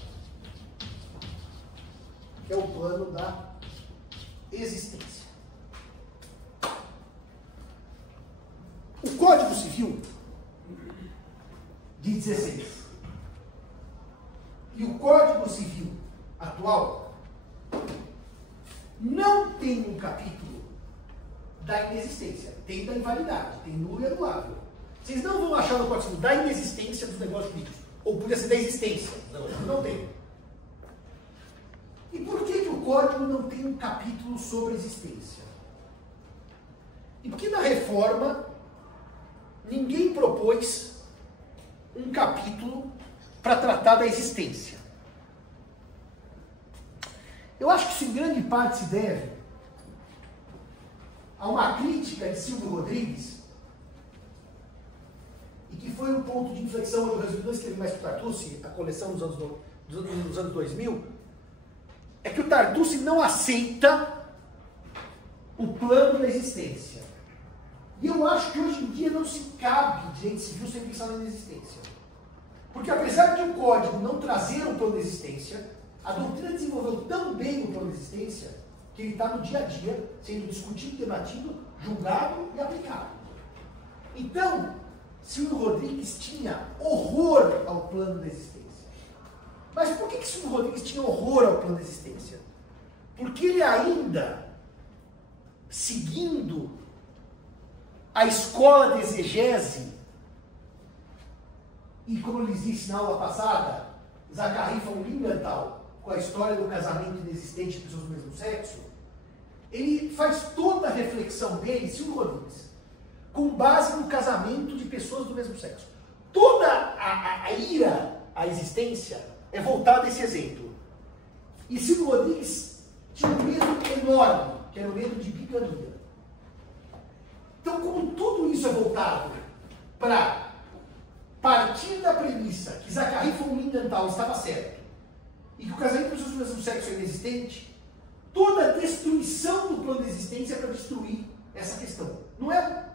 que é o plano da existência. O Código Civil de 16 e o Código Civil atual não tem um capítulo da inexistência, tem da invalidade, tem nulo e anulável. Vocês não vão achar no Código Civil da inexistência dos negócios jurídicos, ou podia ser da existência dos negócios jurídicos, não tem. E por que o Código não tem um capítulo sobre existência? E porque na reforma ninguém propôs um capítulo para tratar da existência. Eu acho que isso em grande parte se deve a uma crítica de Silvio Rodrigues, e que foi um ponto de inflexão onde eu resolvi escrever mais para o Tartucci, a coleção dos anos 2000, é que o Tartucci não aceita o plano da existência. E eu acho que hoje em dia não se cabe direito civil sem pensar na inexistência. Porque apesar de o código não trazer um plano de existência, a doutrina desenvolveu tão bem o plano de existência que ele está no dia a dia, sendo discutido, debatido, julgado e aplicado. Então, Silvio Rodrigues tinha horror ao plano da existência. Mas por que Silvio Rodrigues tinha horror ao plano da existência? Porque ele ainda, seguindo a escola de exegese, e como eu lhes disse na aula passada, Zachary von Lingenthal, com a história do casamento inexistente de pessoas do mesmo sexo, ele faz toda a reflexão dele, Silvio Rodrigues, com base no casamento de pessoas do mesmo sexo. Toda a ira à existência é voltada a esse exemplo. E Silvio Rodrigues tinha um medo enorme, que era o medo de bigamia. Então, como tudo isso é voltado para partir da premissa que Zachary von Lingenthal estava certo e que o casamento de pessoas do mesmo sexo é inexistente, toda a destruição do plano de existência é para destruir essa questão. Não é?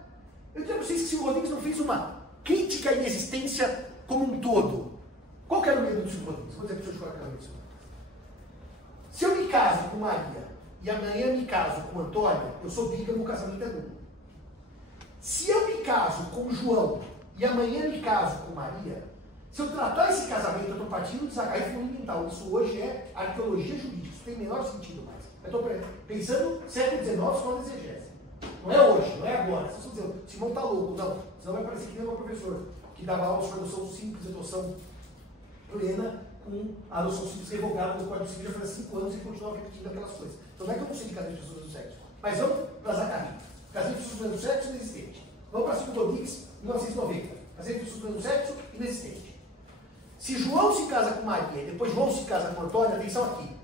Eu digo para vocês que Silvio Rodrigues não fez uma crítica à inexistência como um todo. Qual que era o medo do Silvio Rodrigues? Vou dizer para vocês qual era o medo do Silvio Rodrigues. Se eu me caso com Maria e amanhã me caso com Antônia, eu sou bígamo, o casamento é nulo. Se eu me caso com João e amanhã me caso com Maria, se eu tratar esse casamento, eu estou partindo de Zachary von Lingenthal. Isso hoje é arqueologia jurídica, isso tem o menor sentido mais. Eu estou pensando no século XIX, escola de exegese. Não é hoje, não é agora. Vocês estão dizendo, Simão está louco. Não, senão vai parecer que nem o meu professor, que dava aula sobre adoção simples, adoção plena, com a adoção simples revogada no Código Civil já faz 5 anos e continuava repetindo aquelas coisas. Então não é que eu não sei de casamento de pessoas do sexo. Mas vamos para Zachary. Casamento de pessoas do sexo inexistente. Vamos para Silvio Rodrigues, 1990. Casamento de pessoas do sexo inexistente. Se João se casa com Maria e depois João se casa com Antônia, atenção aqui.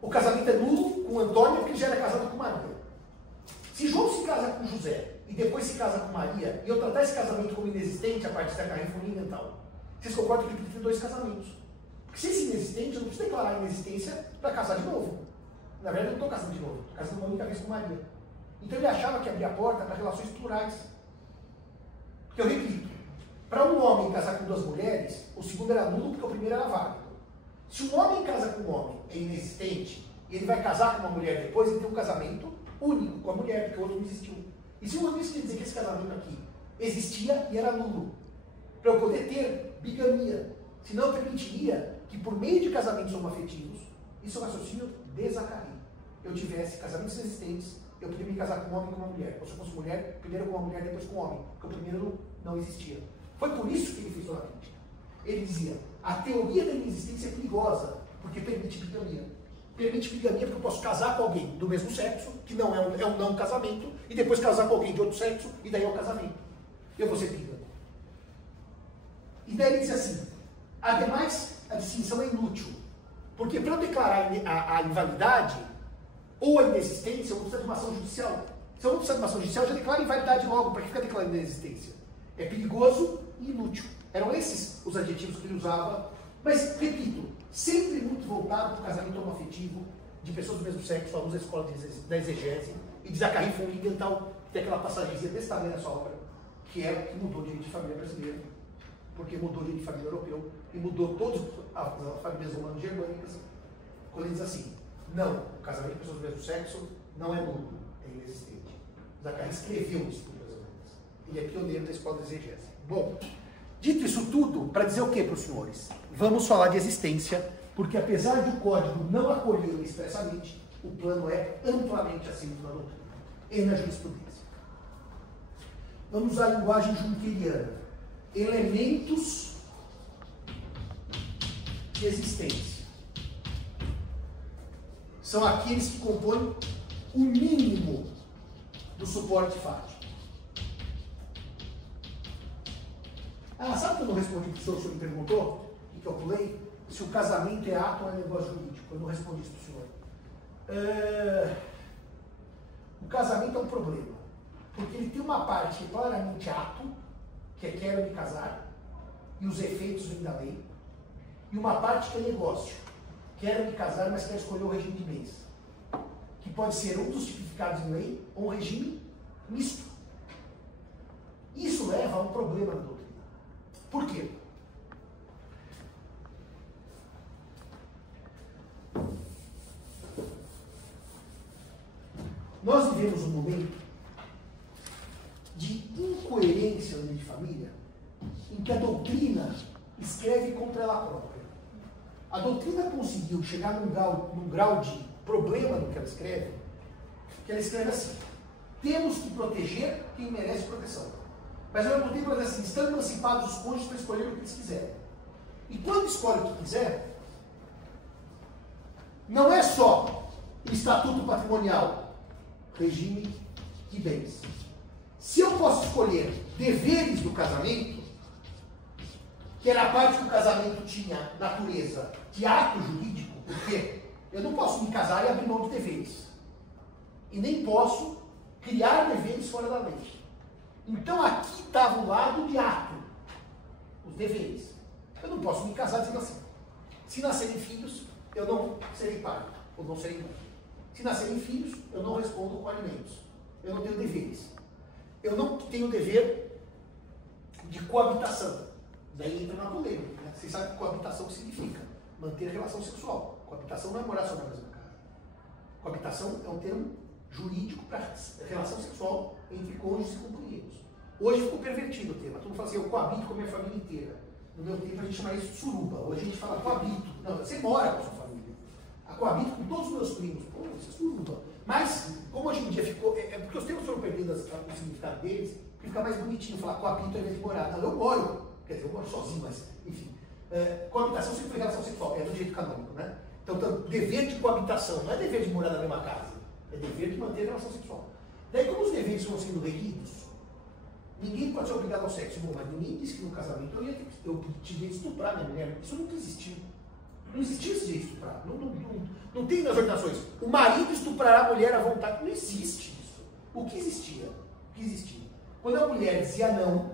O casamento é nulo com Antônia porque ele já era casado com Maria. Se João se casa com José e depois se casa com Maria, e eu tratar esse casamento como inexistente a partir da Zachary von Lingenthal, vocês concordam que ele tem 2 casamentos? Porque se esse inexistente, eu não preciso declarar a inexistência para casar de novo. Na verdade, eu não estou casando de novo, estou casando uma única vez com Maria. Então ele achava que abria a porta para relações plurais. Porque eu repito, para um homem casar com 2 mulheres, o segundo era nulo porque o primeiro era válido. Se um homem casa com um homem é inexistente, e ele vai casar com uma mulher depois, ele tem um casamento único com a mulher, porque o outro não existiu. E se uma vez quer dizer que esse casamento aqui existia e era nulo, para eu poder ter bigamia, senão permitiria que por meio de casamentos homoafetivos, isso é um raciocínio de Zachary, eu tivesse casamentos existentes, eu poderia me casar com um homem e com uma mulher. Ou se eu fosse mulher, primeiro com uma mulher, depois com um homem, porque o primeiro não existia. Foi por isso que ele fez toda a crítica. Ele dizia, a teoria da inexistência é perigosa, porque permite bigamia. Permite bigamia porque eu posso casar com alguém do mesmo sexo, que não é um não casamento, e depois casar com alguém de outro sexo, e daí é o casamento. Eu vou ser bígamo. E daí ele diz assim, ademais, a distinção é inútil, porque para eu declarar a invalidade, ou a inexistência, eu vou precisar de uma ação judicial. Se eu não precisar de uma ação judicial, eu já declaro a invalidade logo, para que ficar declarando a inexistência? É perigoso e inútil. Eram esses os adjetivos que ele usava, mas, repito, sempre muito voltado para o casamento homoafetivo de pessoas do mesmo sexo, à luz da escola da exegese, e de Zachary von Lingenthal, que tem aquela passagemzinha desse tamanho nessa obra, que é o que mudou o direito de família brasileiro, porque mudou o direito de família europeu, e mudou todas as famílias humanas germânicas, quando ele diz assim, não, o casamento de pessoas do mesmo sexo não é nulo, é inexistente. Zachary escreveu isso por duas vezes. Ele é pioneiro da escola da exegese. Bom, dito isso tudo, para dizer o que para os senhores? Vamos falar de existência, porque apesar de o código não acolhê-lo expressamente, o plano é amplamente aceito na doutrina e na jurisprudência. Vamos usar a linguagem junkeriana. Elementos de existência são aqueles que compõem o mínimo do suporte fático. Ah, sabe que eu não respondi para o senhor me perguntou? E que eu pulei? Se o casamento é ato ou é negócio jurídico. Eu não respondi isso para o senhor. O casamento é um problema. Porque ele tem uma parte claramente ato, que é quero me casar, e os efeitos vêm da lei. E uma parte que é negócio. Quero me casar, mas quero escolher o regime de bens. Que pode ser um dos tipificados em lei, ou um regime misto. Isso leva a um problema na doutrina. Por quê? planejamento de família em que a doutrina escreve contra ela própria. A doutrina conseguiu chegar num grau de problema no que ela escreve assim: temos que proteger quem merece proteção. Mas ao mesmo tempo ela diz assim: estão emancipados os cônjuges para escolher o que eles quiserem. E quando escolhe o que quiser, não é só o estatuto patrimonial, regime de bens. Se eu posso escolher deveres do casamento, que era a parte que o casamento tinha natureza de ato jurídico, porque eu não posso me casar e abrir mão de deveres. E nem posso criar deveres fora da lei. Então aqui estava o lado de ato, os deveres. Eu não posso me casar dizendo assim: se nascerem filhos, eu não serei pai, ou não serei mãe. Se nascerem filhos, eu não respondo com alimentos. Eu não tenho deveres. Eu não tenho dever de coabitação. Daí entra na polêmica. Né? Vocês sabem que coabitação significa manter relação sexual. Coabitação não é morar só na mesma casa. Coabitação é um termo jurídico para relação sexual entre cônjuges e companheiros. Hoje ficou pervertido o tema. Todo mundo fala assim: eu coabito com a minha família inteira. No meu tempo a gente chama isso de suruba. Hoje a gente fala coabito. Não, você mora com a sua família. A coabito com todos os meus primos. Pô, isso é suruba. Mas, como hoje em dia ficou... É porque os termos foram perdendo o significado deles, porque fica mais bonitinho falar coabito ao invés de morar. Não, eu moro. Quer dizer, eu moro sozinho, mas, enfim. Coabitação sempre foi relação sexual. É do direito canônico, né? Então, dever de coabitação não é dever de morar na mesma casa. É dever de manter a relação sexual. Daí, como os deveres vão sendo reguidos, ninguém pode ser obrigado ao sexo. Bom, mas ninguém disse que no casamento eu tinha que estuprar minha mulher. Isso nunca existiu. Não existia esse jeito de estuprar. Não tem nas ordenações. O marido estuprará a mulher à vontade. Não existe isso. O que existia? Quando a mulher dizia não,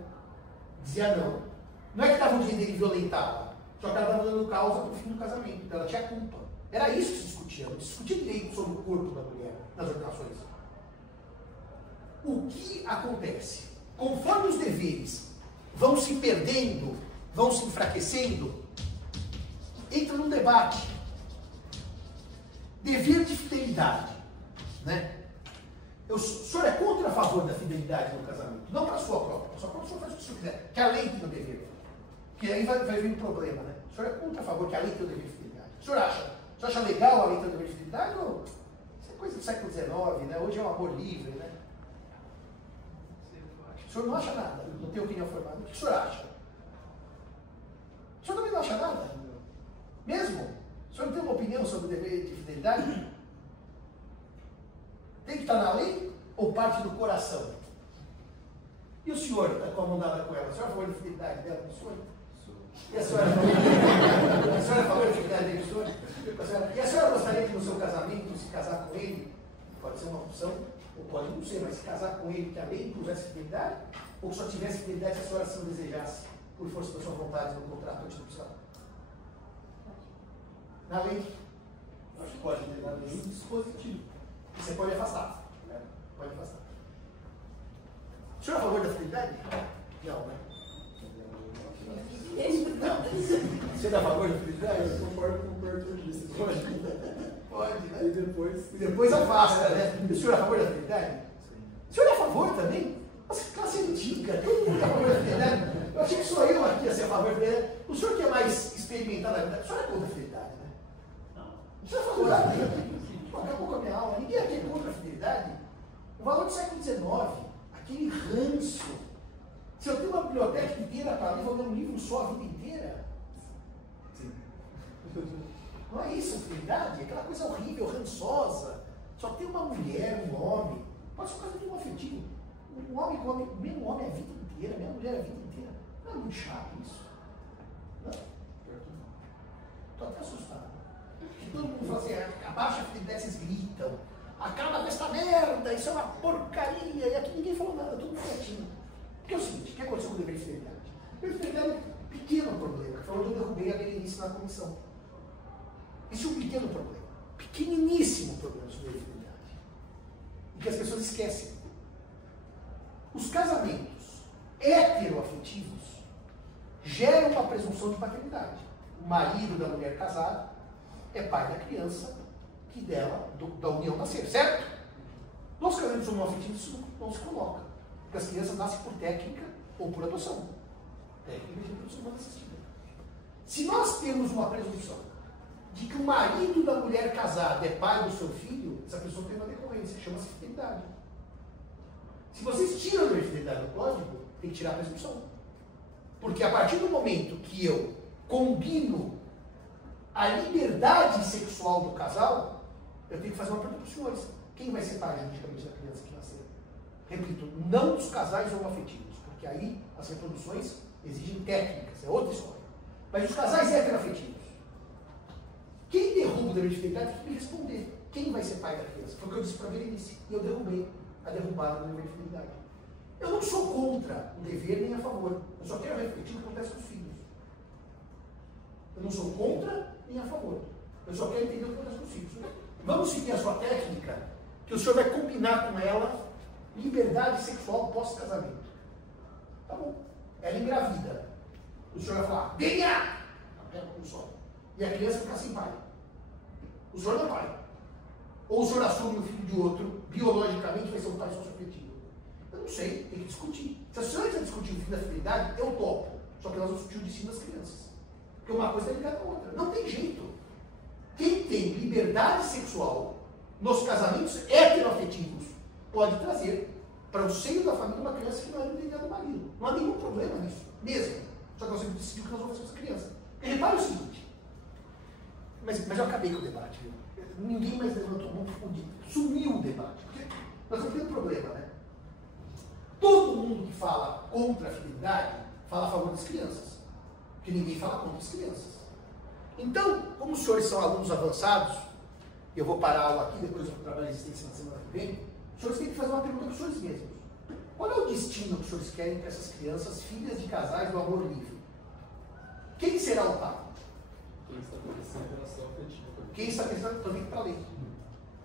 não é que estava o direito dele violentá-la, só que ela estava dando causa para o fim do casamento. Então ela tinha culpa. Era isso que se discutia. Não se discutia direito sobre o corpo da mulher nas ordenações. O que acontece? Conforme os deveres vão se perdendo, vão se enfraquecendo, entra num debate. Dever de fidelidade. Né? O senhor é contra ou a favor da fidelidade no casamento? Não para a sua própria. Para a sua própria, o senhor faz o que o senhor quiser. Que a lei tem o dever. Que aí vai vir um problema. Né? O senhor é contra ou a favor que a lei tem o dever de fidelidade? O senhor acha legal a lei ter o dever de fidelidade? Ou isso é coisa do século XIX, né? Hoje é um amor livre, né? O senhor não acha nada, não tem opinião formada. O que o senhor acha? O senhor também não acha nada? Mesmo? O senhor não tem uma opinião sobre o dever de fidelidade? Tem que estar na lei ou parte do coração? E o senhor está com a mão dada com ela? A senhora é a favor da fidelidade dela com o senhor? E a senhora é a favor da fidelidade dele com o senhor? E a senhora gostaria que no seu casamento, se casar com ele, pode ser uma opção, ou pode não ser, mas se casar com ele, que a lei impusesse fidelidade, ou que só tivesse fidelidade se a senhora assim desejasse, por força da sua vontade no contrato anticoncepcional? Na lei? Acho que pode ter na lei um dispositivo. Você pode afastar. Né? Pode afastar. O senhor é a favor da fidelidade? Não, né? Não. Você é a favor da fidelidade? Eu concordo com o que o Arthur disse. Pode, né? E depois afasta, né? O senhor é a favor da fidelidade? Sim. O senhor é a favor também? Nossa, classe antiga, todo mundo é a favor da fidelidade. Eu achei que só eu aqui ia ser a favor da fidelidade. O senhor que é mais experimentado na vida, o senhor é contra a fidelidade, né? Não. O senhor é favorável? Acabou com a minha aula. Ninguém aqui é contra a fidelidade. O valor do século XIX, aquele ranço. Se eu tenho uma biblioteca inteira para ler, vou ler um livro só a vida inteira. Sim. Não é isso a fidelidade? Aquela coisa horrível, rançosa. Só tem uma mulher, um homem. Pode ser um caso de um afetivo. Um homem com o mesmo homem a vida inteira, a mesma mulher a vida inteira. Não é muito chato isso? Não? Estou até assustado. Todo mundo fala assim: abaixa a fidelidade, vocês gritam. Acaba com essa merda, isso é uma porcaria. E aqui ninguém falou nada, todo mundo quietinho. Porque é o seguinte: o que aconteceu com o dever de fidelidade? O dever de fidelidade é um pequeno problema, que foi onde eu derrubei a Berenice na comissão. Esse é um pequeno problema, pequeniníssimo problema sobre a dever de fidelidade. E que as pessoas esquecem. Os casamentos heteroafetivos geram uma presunção de paternidade. O marido da mulher casada é pai da criança que dela, da união nascer, certo? Nos casamentos homoafetivos isso não se coloca. Porque as crianças nascem por técnica ou por adoção. Técnica de reprodução humana assistida. Se nós temos uma presunção de que o marido da mulher casada é pai do seu filho, essa pessoa tem uma decorrência, chama-se fidelidade. Se vocês tiram a fidelidade do código, tem que tirar a presunção. Porque a partir do momento que eu combino a liberdade sexual do casal, eu tenho que fazer uma pergunta para os senhores. Quem vai ser pai juridicamente da criança que nascer? Repito, não dos casais homoafetivos, porque aí as reproduções exigem técnicas, é outra história. Mas os casais heteroafetivos. Quem derruba o dever de fidelidade tem que me responder. Quem vai ser pai da criança? Foi o que eu disse para a Berenice. E eu derrubei a derrubada do dever de fidelidade. Eu não sou contra o dever nem a favor. Eu só quero refletir o que acontece com os filhos. Eu não sou contra nem a favor. Eu só quero entender o que acontece com os filhos. Vamos seguir a sua técnica, que o senhor vai combinar com ela liberdade sexual pós-casamento. Tá bom. Ela engravida. O senhor vai falar, DNA! Um só. E a criança fica sem pai. O senhor não é pai. Ou o senhor assume o filho de outro, biologicamente vai ser um pai socioafetivo. Eu não sei, tem que discutir. Se a senhora quiser discutir o fim da fidelidade, eu topo. Só que nós vamos discutir o destino das crianças. Porque uma coisa é ligada à outra. Não tem jeito. Quem tem liberdade sexual nos casamentos heteroafetivos pode trazer para o seio da família uma criança que não é do DNA do marido. Não há nenhum problema nisso, mesmo. Só que nós temos que decidir o que nós vamos fazer com essa criança. Porque repare o seguinte, mas eu acabei com o debate, viu? Ninguém mais levantou a mão, sumiu o debate. Porque nós estamos tendo problema, né? Todo mundo que fala contra a fidelidade fala a favor das crianças. Porque ninguém fala contra as crianças. Então, como os senhores são alunos avançados, eu vou parar a aula aqui, depois eu vou trabalhar a existência na semana que vem, os senhores têm que fazer uma pergunta para os senhores mesmos. Qual é o destino que os senhores querem para essas crianças, filhas de casais do amor livre? Quem será o pai? Quem estabeleceu a relação afetiva. Quem estabeleceu também para a lei.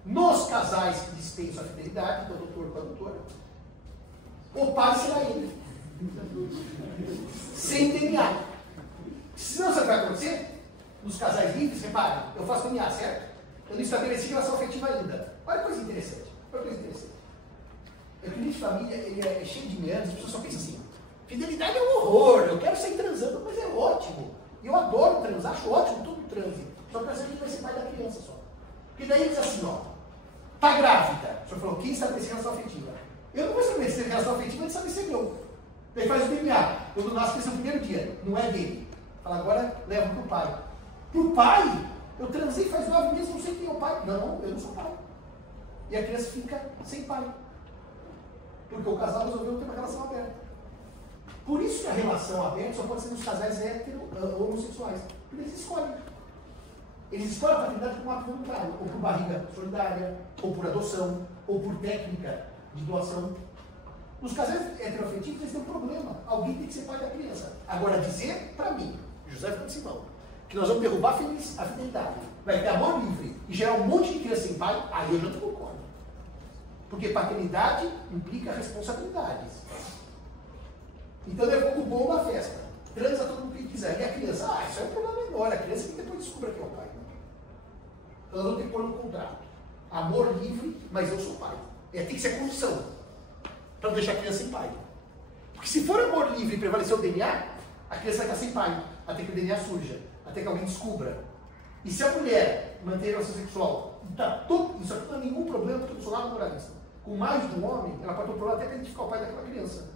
Nos casais que dispensam a fidelidade, do doutor com a doutora, o pai será ele. Sem DNA. Senão, sabe o que vai acontecer? Nos casais livres, reparem, eu faço DNA, certo? Eu não estabeleci relação afetiva ainda. Olha que coisa interessante. Olha que coisa interessante. O cliente de família, ele é cheio de meandros, as pessoas só pensam assim, fidelidade é um horror, eu quero sair transando, mas é ótimo. Eu adoro transar, acho ótimo todo transe. Só para saber que vai ser pai da criança só. Porque daí ele diz assim, ó, tá grávida. O senhor falou, quem estabelecer relação afetiva? Eu não vou estabelecer relação afetiva, ele estabelecer meu. Daí faz o DNA. Quando nasce, pensa no primeiro dia, não é dele. Fala, agora leva pro pai. Pro pai? Eu transei faz 9 meses, não sei quem é o pai. Não, eu não sou pai. E a criança fica sem pai. Porque o casal resolveu ter uma relação aberta. Por isso que a relação aberta só pode ser nos casais homossexuais. Porque eles escolhem. Eles escolhem a paternidade como um ato voluntário. Ou por barriga solidária, ou por adoção, ou por técnica de doação. Nos casais heteroafetivos eles têm um problema. Alguém tem que ser pai da criança. Agora dizer para mim, José Fernando Simão, que nós vamos derrubar a fidelidade, vai ter amor livre e gerar um monte de criança sem pai, aí eu já não concordo. Porque paternidade implica responsabilidades. Então é pouco bom na festa. Transa todo mundo que quiser. E a criança, isso é um problema menor. A criança que depois descubra que é o pai. Então nós vamos ter que pôr no contrato. Amor livre, mas eu sou pai. Tem que ser condição. Para não deixar a criança sem pai. Porque se for amor livre e prevalecer o DNA, a criança vai ficar sem pai. Até que o DNA surja. Até que alguém descubra. E se a mulher manter a relação sexual, isso aqui não é nenhum problema, porque eu sou lá moralista. Com mais de um homem, ela pode ter um problema até para identificar o pai daquela criança.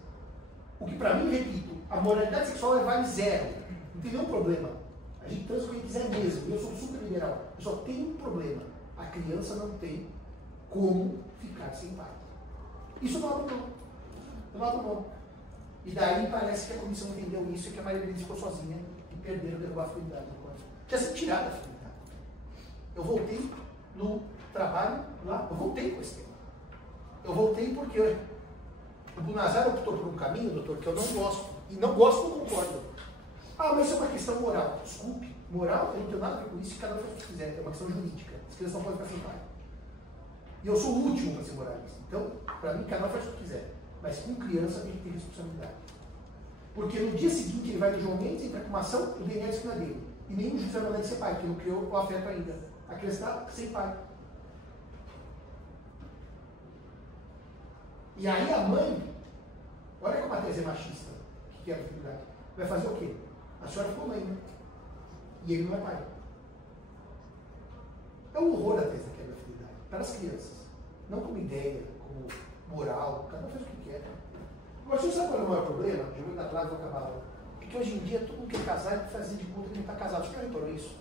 O que para mim, repito, a moralidade sexual vale 0. Não tem nenhum problema. A gente transa com quem quiser mesmo. Eu sou super liberal. Eu só tenho um problema. A criança não tem como ficar sem pai. Isso não abre mão. Eu não abro mão. E daí parece que a comissão entendeu isso e que a Maria Berenice ficou sozinha e perderam derrubar a fidelidade do código. Tinha sido tirada a fidelidade. Eu voltei no trabalho lá, eu voltei com esse tema. Eu voltei porque o Bunazar optou por um caminho, doutor, que eu não gosto. E não gosto, não concordo. Mas isso é uma questão moral. Desculpe, moral, eu não tenho nada a ver com isso, cada um faz o que quiser. É uma questão jurídica. As crianças não podem ficar sem pai. E eu sou o último para ser moralista. Então, para mim, cada um faz o que quiser. Mas com criança tem que ter responsabilidade. Porque no dia seguinte ele vai no João Mendes, entra com uma ação, o DNA diz que não é dele. E nenhum juiz vai mandar ele ser pai, porque não criou o afeto ainda. A criança está sem pai. E aí a mãe, olha como a Teresa é machista. quebra a fidelidade. Vai fazer o quê? A senhora ficou mãe, né? E ele não é pai. É um horror a tese da quebra da fidelidade. Para as crianças. Não como ideia, como moral. Cada um faz o que quer. Mas você sabe qual é o maior problema? Jogando na trave e vou acabar. É que hoje em dia todo mundo quer casar e fazer de conta que não está casado. Você já reparou isso?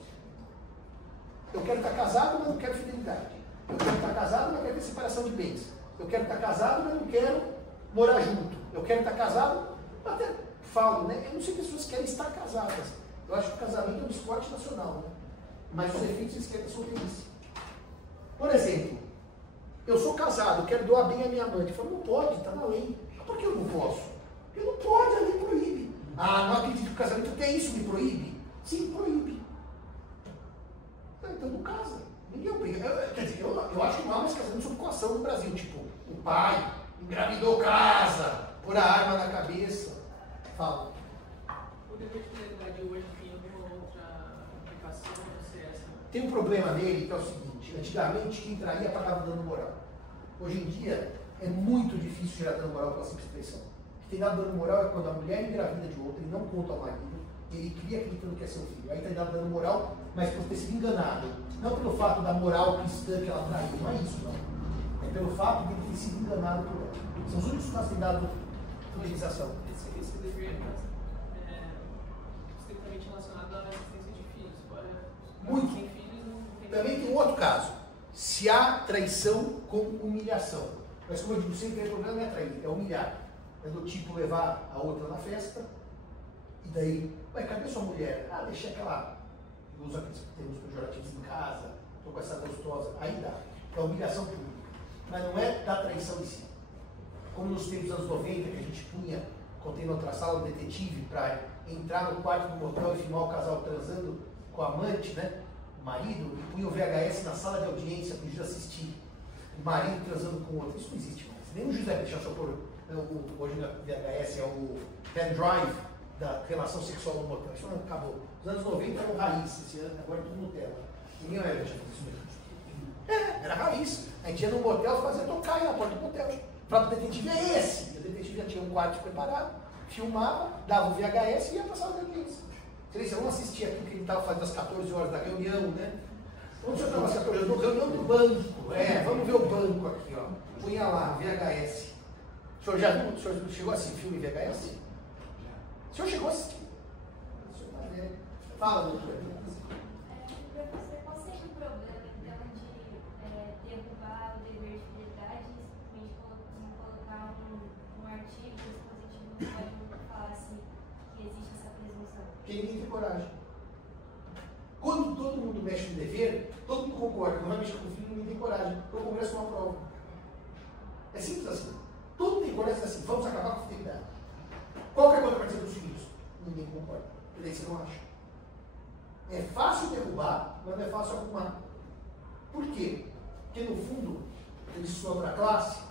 Eu quero estar casado, mas não quero fidelidade. Eu quero estar casado, mas quero ter separação de bens. Eu quero estar casado, mas não quero morar junto. Eu quero estar casado, até falo, né? Eu não sei se as pessoas querem estar casadas. Eu acho que o casamento é um esporte nacional, né? Mas os efeitos eles querem solteirice. Por exemplo, eu sou casado, quero doar bem a minha amante. Eu falo, não pode, está na lei. Por que eu não posso? Porque não pode, a lei proíbe. Ah, não acredito que o casamento até isso me proíbe? Sim, proíbe. Então não casa. Ninguém obriga. Quer dizer, eu acho que não há mais casamento sob coação no Brasil. Tipo, o pai engravidou casa, pôr a arma na cabeça. Fala. O dever de fidelidade hoje tem alguma outra aplicação não ser essa? Tem um problema nele que é o seguinte: antigamente quem traía pagava dano moral. Hoje em dia é muito difícil gerar dano moral pela simples traição. O que tem dado dano moral é quando a mulher engravida de outra e não conta ao marido, ele cria acreditando que é seu filho. Aí tem dado dano moral, mas por ter sido enganado. Não pelo fato da moral cristã que ela traiu, não é isso, não. É pelo fato de ele ter sido enganado por ela. São os únicos casos que têm dado fidelização. Esse dever é estritamente relacionado à existência de filhos. Agora, Muito. sem filhos não tem. Também tem um outro caso. Se há traição com humilhação. Mas como eu digo, sempre o problema não é trair, é humilhar. É do tipo levar a outra na festa, e daí, ué, cadê sua mulher? Ah, deixei aquela, usa aqueles termos pejorativos em casa, estou com essa gostosa. Aí dá. É humilhação pública. Mas não é da traição em si. Como nos tempos dos anos 90, que a gente punha, contei na outra sala, o detetive, para entrar no quarto do motel e filmar o casal transando com a amante, né? O marido, e punha o VHS na sala de audiência para o juiz assistir. O marido transando com o outro. Isso não existe mais. Nem o juiz vai deixar só por. Hoje o VHS é o pendrive da relação sexual no motel. Isso não acabou. Os anos 90 eram raiz, esse ano, agora é tudo Nutella. Ninguém vai deixar isso mesmo. Era raiz. A gente ia no motel e fazia tocar na porta do motel. Falava pro detetive, é esse! E o detetive já tinha um quarto preparado, filmava, dava o VHS e ia passar o audiência. Você não assistia aquilo que ele estava fazendo às 14 horas da reunião, né? Onde o senhor estava às 14 horas? Reunião do banco. Vamos ver o banco aqui, ó. Punha lá, VHS. O senhor chegou a assistir filme VHS? O senhor chegou a assistir? O senhor está vendo? Fala, doutor. Professor, qual seria o problema, então, de derrubar o dever de fidelidade e simplesmente colocar um artigo dispositivo no código que falasse que existe essa presunção? Porque ninguém tem coragem. Quando todo mundo mexe no dever, todo mundo concorda. Não vai mexer com o filho, ninguém tem coragem. Porque o Congresso não aprova. É simples assim. Todo mundo tem coragem assim. Vamos acabar com a fidelidade. Qual que é a contrapartida dos filhos? Ninguém concorda. E daí você não acha. É fácil derrubar, mas não é fácil arrumar. Por quê? Porque no fundo, ele sobra a classe,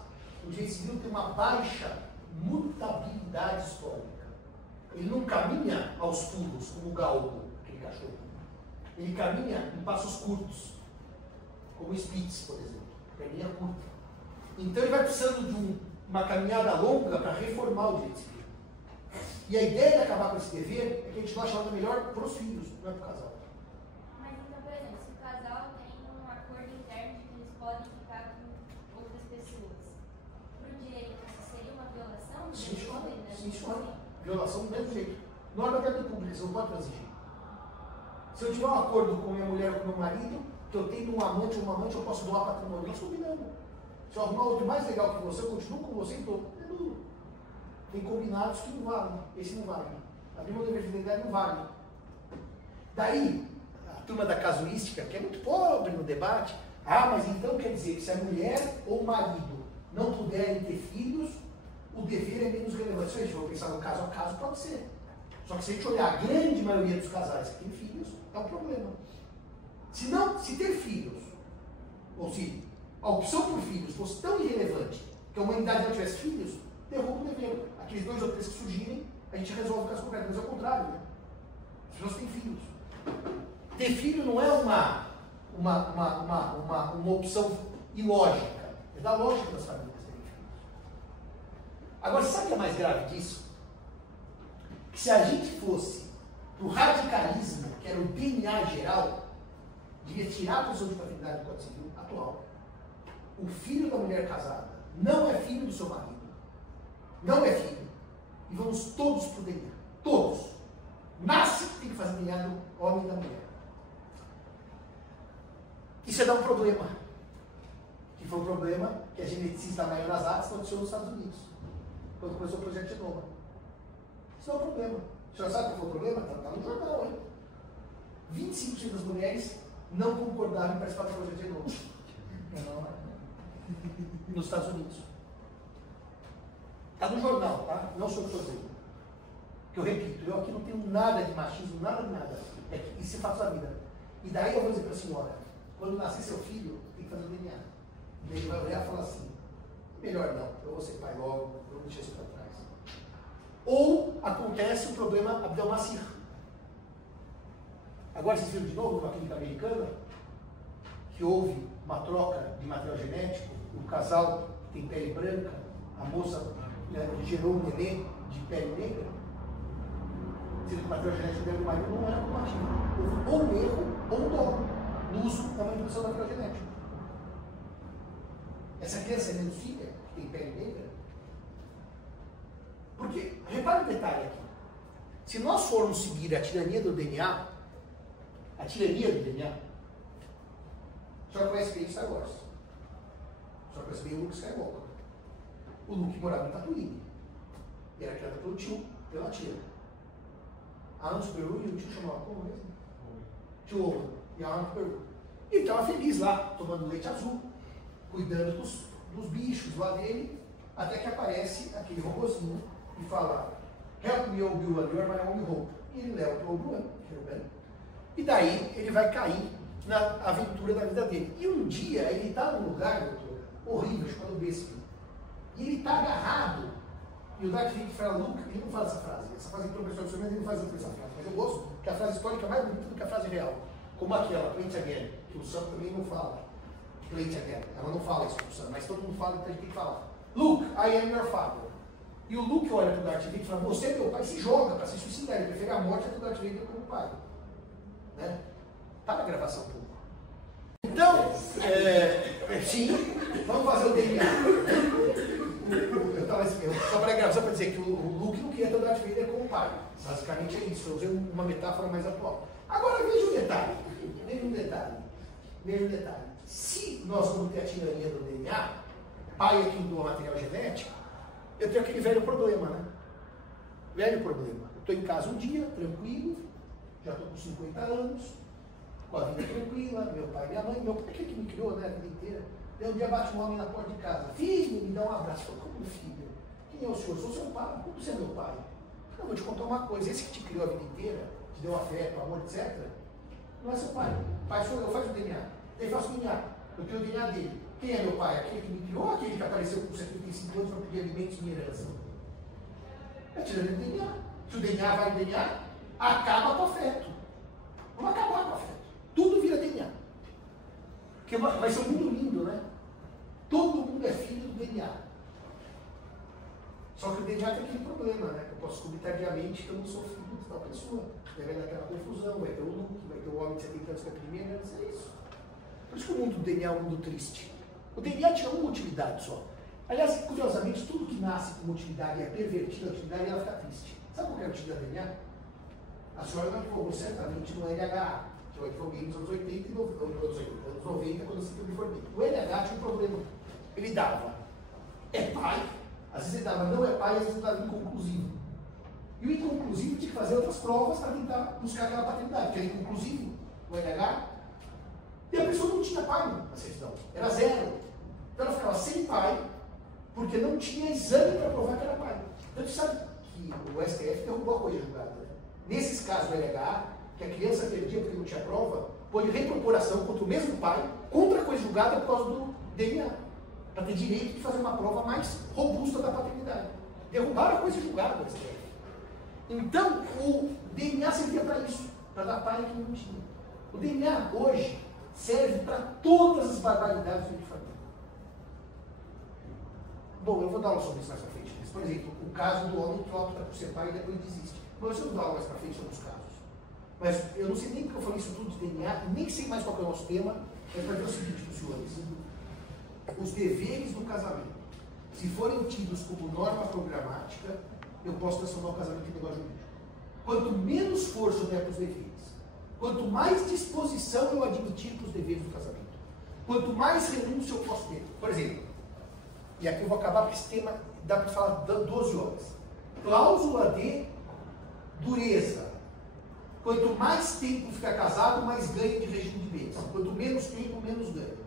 o direito civil tem uma baixa mutabilidade histórica. Ele não caminha aos pulos, como o galgo, aquele cachorro. Ele caminha em passos curtos, como o Spitz, por exemplo, caminha curta. Então ele vai precisando de uma caminhada longa para reformar o direito civil. E a ideia de acabar com esse dever é que a gente não acha nada melhor para os filhos, não é para o casal. Mas então, por exemplo, se o casal tem um acordo interno de que eles podem ficar com outras pessoas, para o direito isso seria uma violação? Sim, senhora. Sim, senhora. Violação do mesmo jeito. Norma da ordem pública, você não pode transigir. Se eu tiver um acordo com minha mulher ou com meu marido, que eu tenho um amante ou uma amante, eu posso doar patrimônio. Nós combinamos. Se eu arrumar outro mais legal que você, eu continuo com você e estou. Tem combinados que não valem. Esse não vale. Abrir uma dever de fidelidade não vale. Daí, a turma da casuística, que é muito pobre no debate, mas então quer dizer que se a mulher ou o marido não puderem ter filhos, o dever é menos relevante. Se a gente for pensar no caso a caso, pode ser. Só que se a gente olhar a grande maioria dos casais que têm filhos, é um problema. Se ter filhos, ou se a opção por filhos fosse tão irrelevante que a humanidade não tivesse filhos, derruba o dever. Aqueles 2 ou 3 que surgirem, a gente resolve o caso concreto, mas é o contrário, né? As pessoas têm filhos. Ter filho não é uma opção ilógica, é da lógica das famílias terem filhos. Agora, sabe o que é mais grave disso? que se a gente fosse para o radicalismo, que era o DNA geral, devia tirar a posição de paternidade do Código Civil atual. O filho da mulher casada não é filho do seu marido. Não é filho. E vamos todos para o DNA. Todos. Nasce, tem que fazer DNA do homem e da mulher. Isso ia dar um problema. Que foi um problema que a geneticista Maya Nazatsi aconteceu nos Estados Unidos. Quando começou o projeto Genoma. Isso é um problema. Você já sabe qual foi o problema? Está no jornal, hein? 25% das mulheres não concordaram em participar do projeto Genoma. Nos Estados Unidos. Está no jornal, tá? Não sou eu que estou dizendo. Que eu repito, eu aqui não tenho nada de machismo, nada de nada. Isso é fato da vida. E daí eu vou dizer para a senhora, quando nascer seu filho, tem que fazer o DNA. E daí ele vai olhar e falar assim, melhor não, eu vou ser pai logo, eu vou deixar isso para trás. Ou acontece o problema Abdelmacir. Agora vocês viram de novo numa clínica americana, que houve uma troca de material genético, um casal que tem pele branca, a moça gerou um neném de pele negra, sendo que o material genético dele do marido não era compatível. Houve ou um erro ou um dolo no uso da manipulação do material genético. Essa criança é menos filha, que tem pele negra. Porque, repare um detalhe aqui. Se nós formos seguir a tirania do DNA, a senhora conhece bem Star Wars. A senhora conhece bem o Luke Skywalker. O Luke morava em Tatooine. E era criado pelo tio, pela tia. A Ana superou e o tio chamava como mesmo? Tio Owen. E a Ana superou. E estava feliz lá, tomando leite azul, cuidando dos bichos lá dele, até que aparece aquele robozinho e fala: Help me, Obi-Wan, you are my only hope. E ele leva para o Obi-Wan. E daí ele vai cair na aventura da vida dele. E um dia ele está num lugar, doutor, horrível, chamado Bespin. E ele está agarrado. E o Darth Vader fala: Luke, ele não fala essa frase. Essa frase que o professor de ele não faz essa frase. Mas eu gosto que a frase histórica é mais bonita do que a frase real. Como aquela, Play It Again, que o Sam também não fala. Play It Again. Ela não fala isso pro Sam, mas todo mundo fala, então a gente tem que falar. Luke, I am your father. E o Luke olha para o Darth Vader e fala: você é meu pai, se joga para se suicidar. Ele prefere a morte do Darth Vader como pai. Né? Tá na gravação pública. Então, sim, vamos fazer o DNA. Eu estava só para gravar, só para dizer que o Luke não queria ter o Darth Vader como pai. Basicamente é isso. Eu usei uma metáfora mais atual. Agora veja um detalhe. Veja um detalhe. Se nós vamos ter a tirania do DNA, pai é quem doa material genético, eu tenho aquele velho problema, né? Velho problema. Eu estou em casa um dia, tranquilo, já estou com 50 anos, com a vida tranquila, meu pai e minha mãe, meu pai que me criou, né, a vida inteira. Daí um dia bate um homem na porta de casa: filho, me dá um abraço. Eu falo: como filho? Quem é o senhor? Sou seu pai. Como você é meu pai? Eu vou te contar uma coisa: esse que te criou a vida inteira, te deu afeto, amor, etc., não é seu pai. Pai sou eu, faço o DNA. Ele faz o DNA. Eu tenho o DNA dele. Quem é meu pai? Aquele que me criou ou aquele que apareceu com 75 anos para pedir alimentos e herança? É tirando o DNA. Se o DNA vai no DNA, acaba com o afeto. Não acabar com o afeto. Tudo vira DNA. Porque vai ser um mundo lindo, né? Todo mundo é filho do DNA. Só que o DNA tem aquele problema, né? Eu posso descobrir tardiamente que eu não sou filho de tal pessoa. Daí vai dar aquela confusão, vai ter o Luke, vai ter o homem de 70 anos que é a primeira, é isso. Por isso que o mundo do DNA é um mundo triste. O DNA tinha uma utilidade só. Aliás, curiosamente, tudo que nasce com utilidade e é pervertido a utilidade, ela fica triste. Sabe qual é a utilidade do DNA? A senhora não advogou certamente no LH. Eu advoguei nos anos 80 e anos 90, quando eu me formei. O LH tinha um problema. Ele dava, é pai, às vezes ele dava não é pai, às vezes ele dava inconclusivo. E o inconclusivo tinha que fazer outras provas para tentar buscar aquela paternidade, que era inconclusivo, o LH. E a pessoa não tinha pai na certidão, era zero. Então ela ficava sem pai, porque não tinha exame para provar que era pai. Então você sabe que o STF derrubou a coisa julgada. Né? Nesses casos do LH, que a criança perdia porque não tinha prova, pôde repropor ação contra o mesmo pai, contra a coisa julgada por causa do DNA, para ter direito de fazer uma prova mais robusta da paternidade. Derrubaram a coisa julgada do STF. Então, o DNA servia para isso, para dar pai a quem não tinha. O DNA, hoje, serve para todas as barbaridades de família. Bom, eu vou dar uma sobre isso mais pra frente. Mas, por exemplo, o caso do homem que opta por ser pai e depois desiste. Mas eu vou dar aula mais para frente sobre os casos. Mas eu não sei nem porque eu falei isso tudo de DNA, e nem sei mais qual é o nosso tema, mas para ver o seguinte para os senhores. Os deveres do casamento, se forem tidos como norma programática, eu posso transformar o casamento em negócio jurídico. Quanto menos força eu der para os deveres, quanto mais disposição eu admitir para os deveres do casamento, quanto mais renúncia eu posso ter. Por exemplo, e aqui eu vou acabar porque esse tema dá para falar 12 horas. Cláusula de dureza. Quanto mais tempo fica casado, mais ganha de regime de bens. Quanto menos tempo, menos ganha.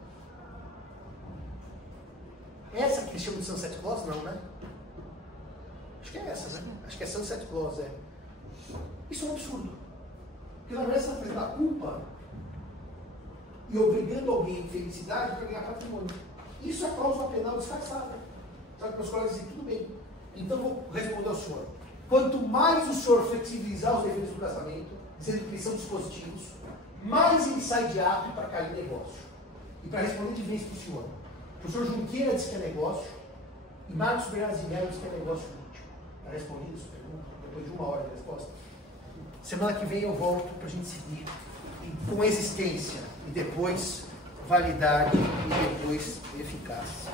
Essa que eles chamam de Sunset Clause, não, né? Acho que é essa, né? Acho que é Sunset Clause, é. Isso é um absurdo. Porque na verdade você está fazendo a culpa e obrigando alguém em felicidade para ganhar patrimônio. Isso é cláusula penal disfarçada. Sabe que meus colegas dizem, tudo bem. Então vou responder ao senhor. Quanto mais o senhor flexibilizar os deveres do casamento, dizendo que eles são dispositivos, mais ele sai de ato para cair em negócio. E para responder de vez para o senhor. O professor Junqueira diz que é negócio, e Marcos Bernardes de Mello diz que é negócio jurídico. Está respondido essa pergunta, depois de 1 hora de resposta. Semana que vem eu volto para a gente seguir com existência, e depois validade, e depois eficácia.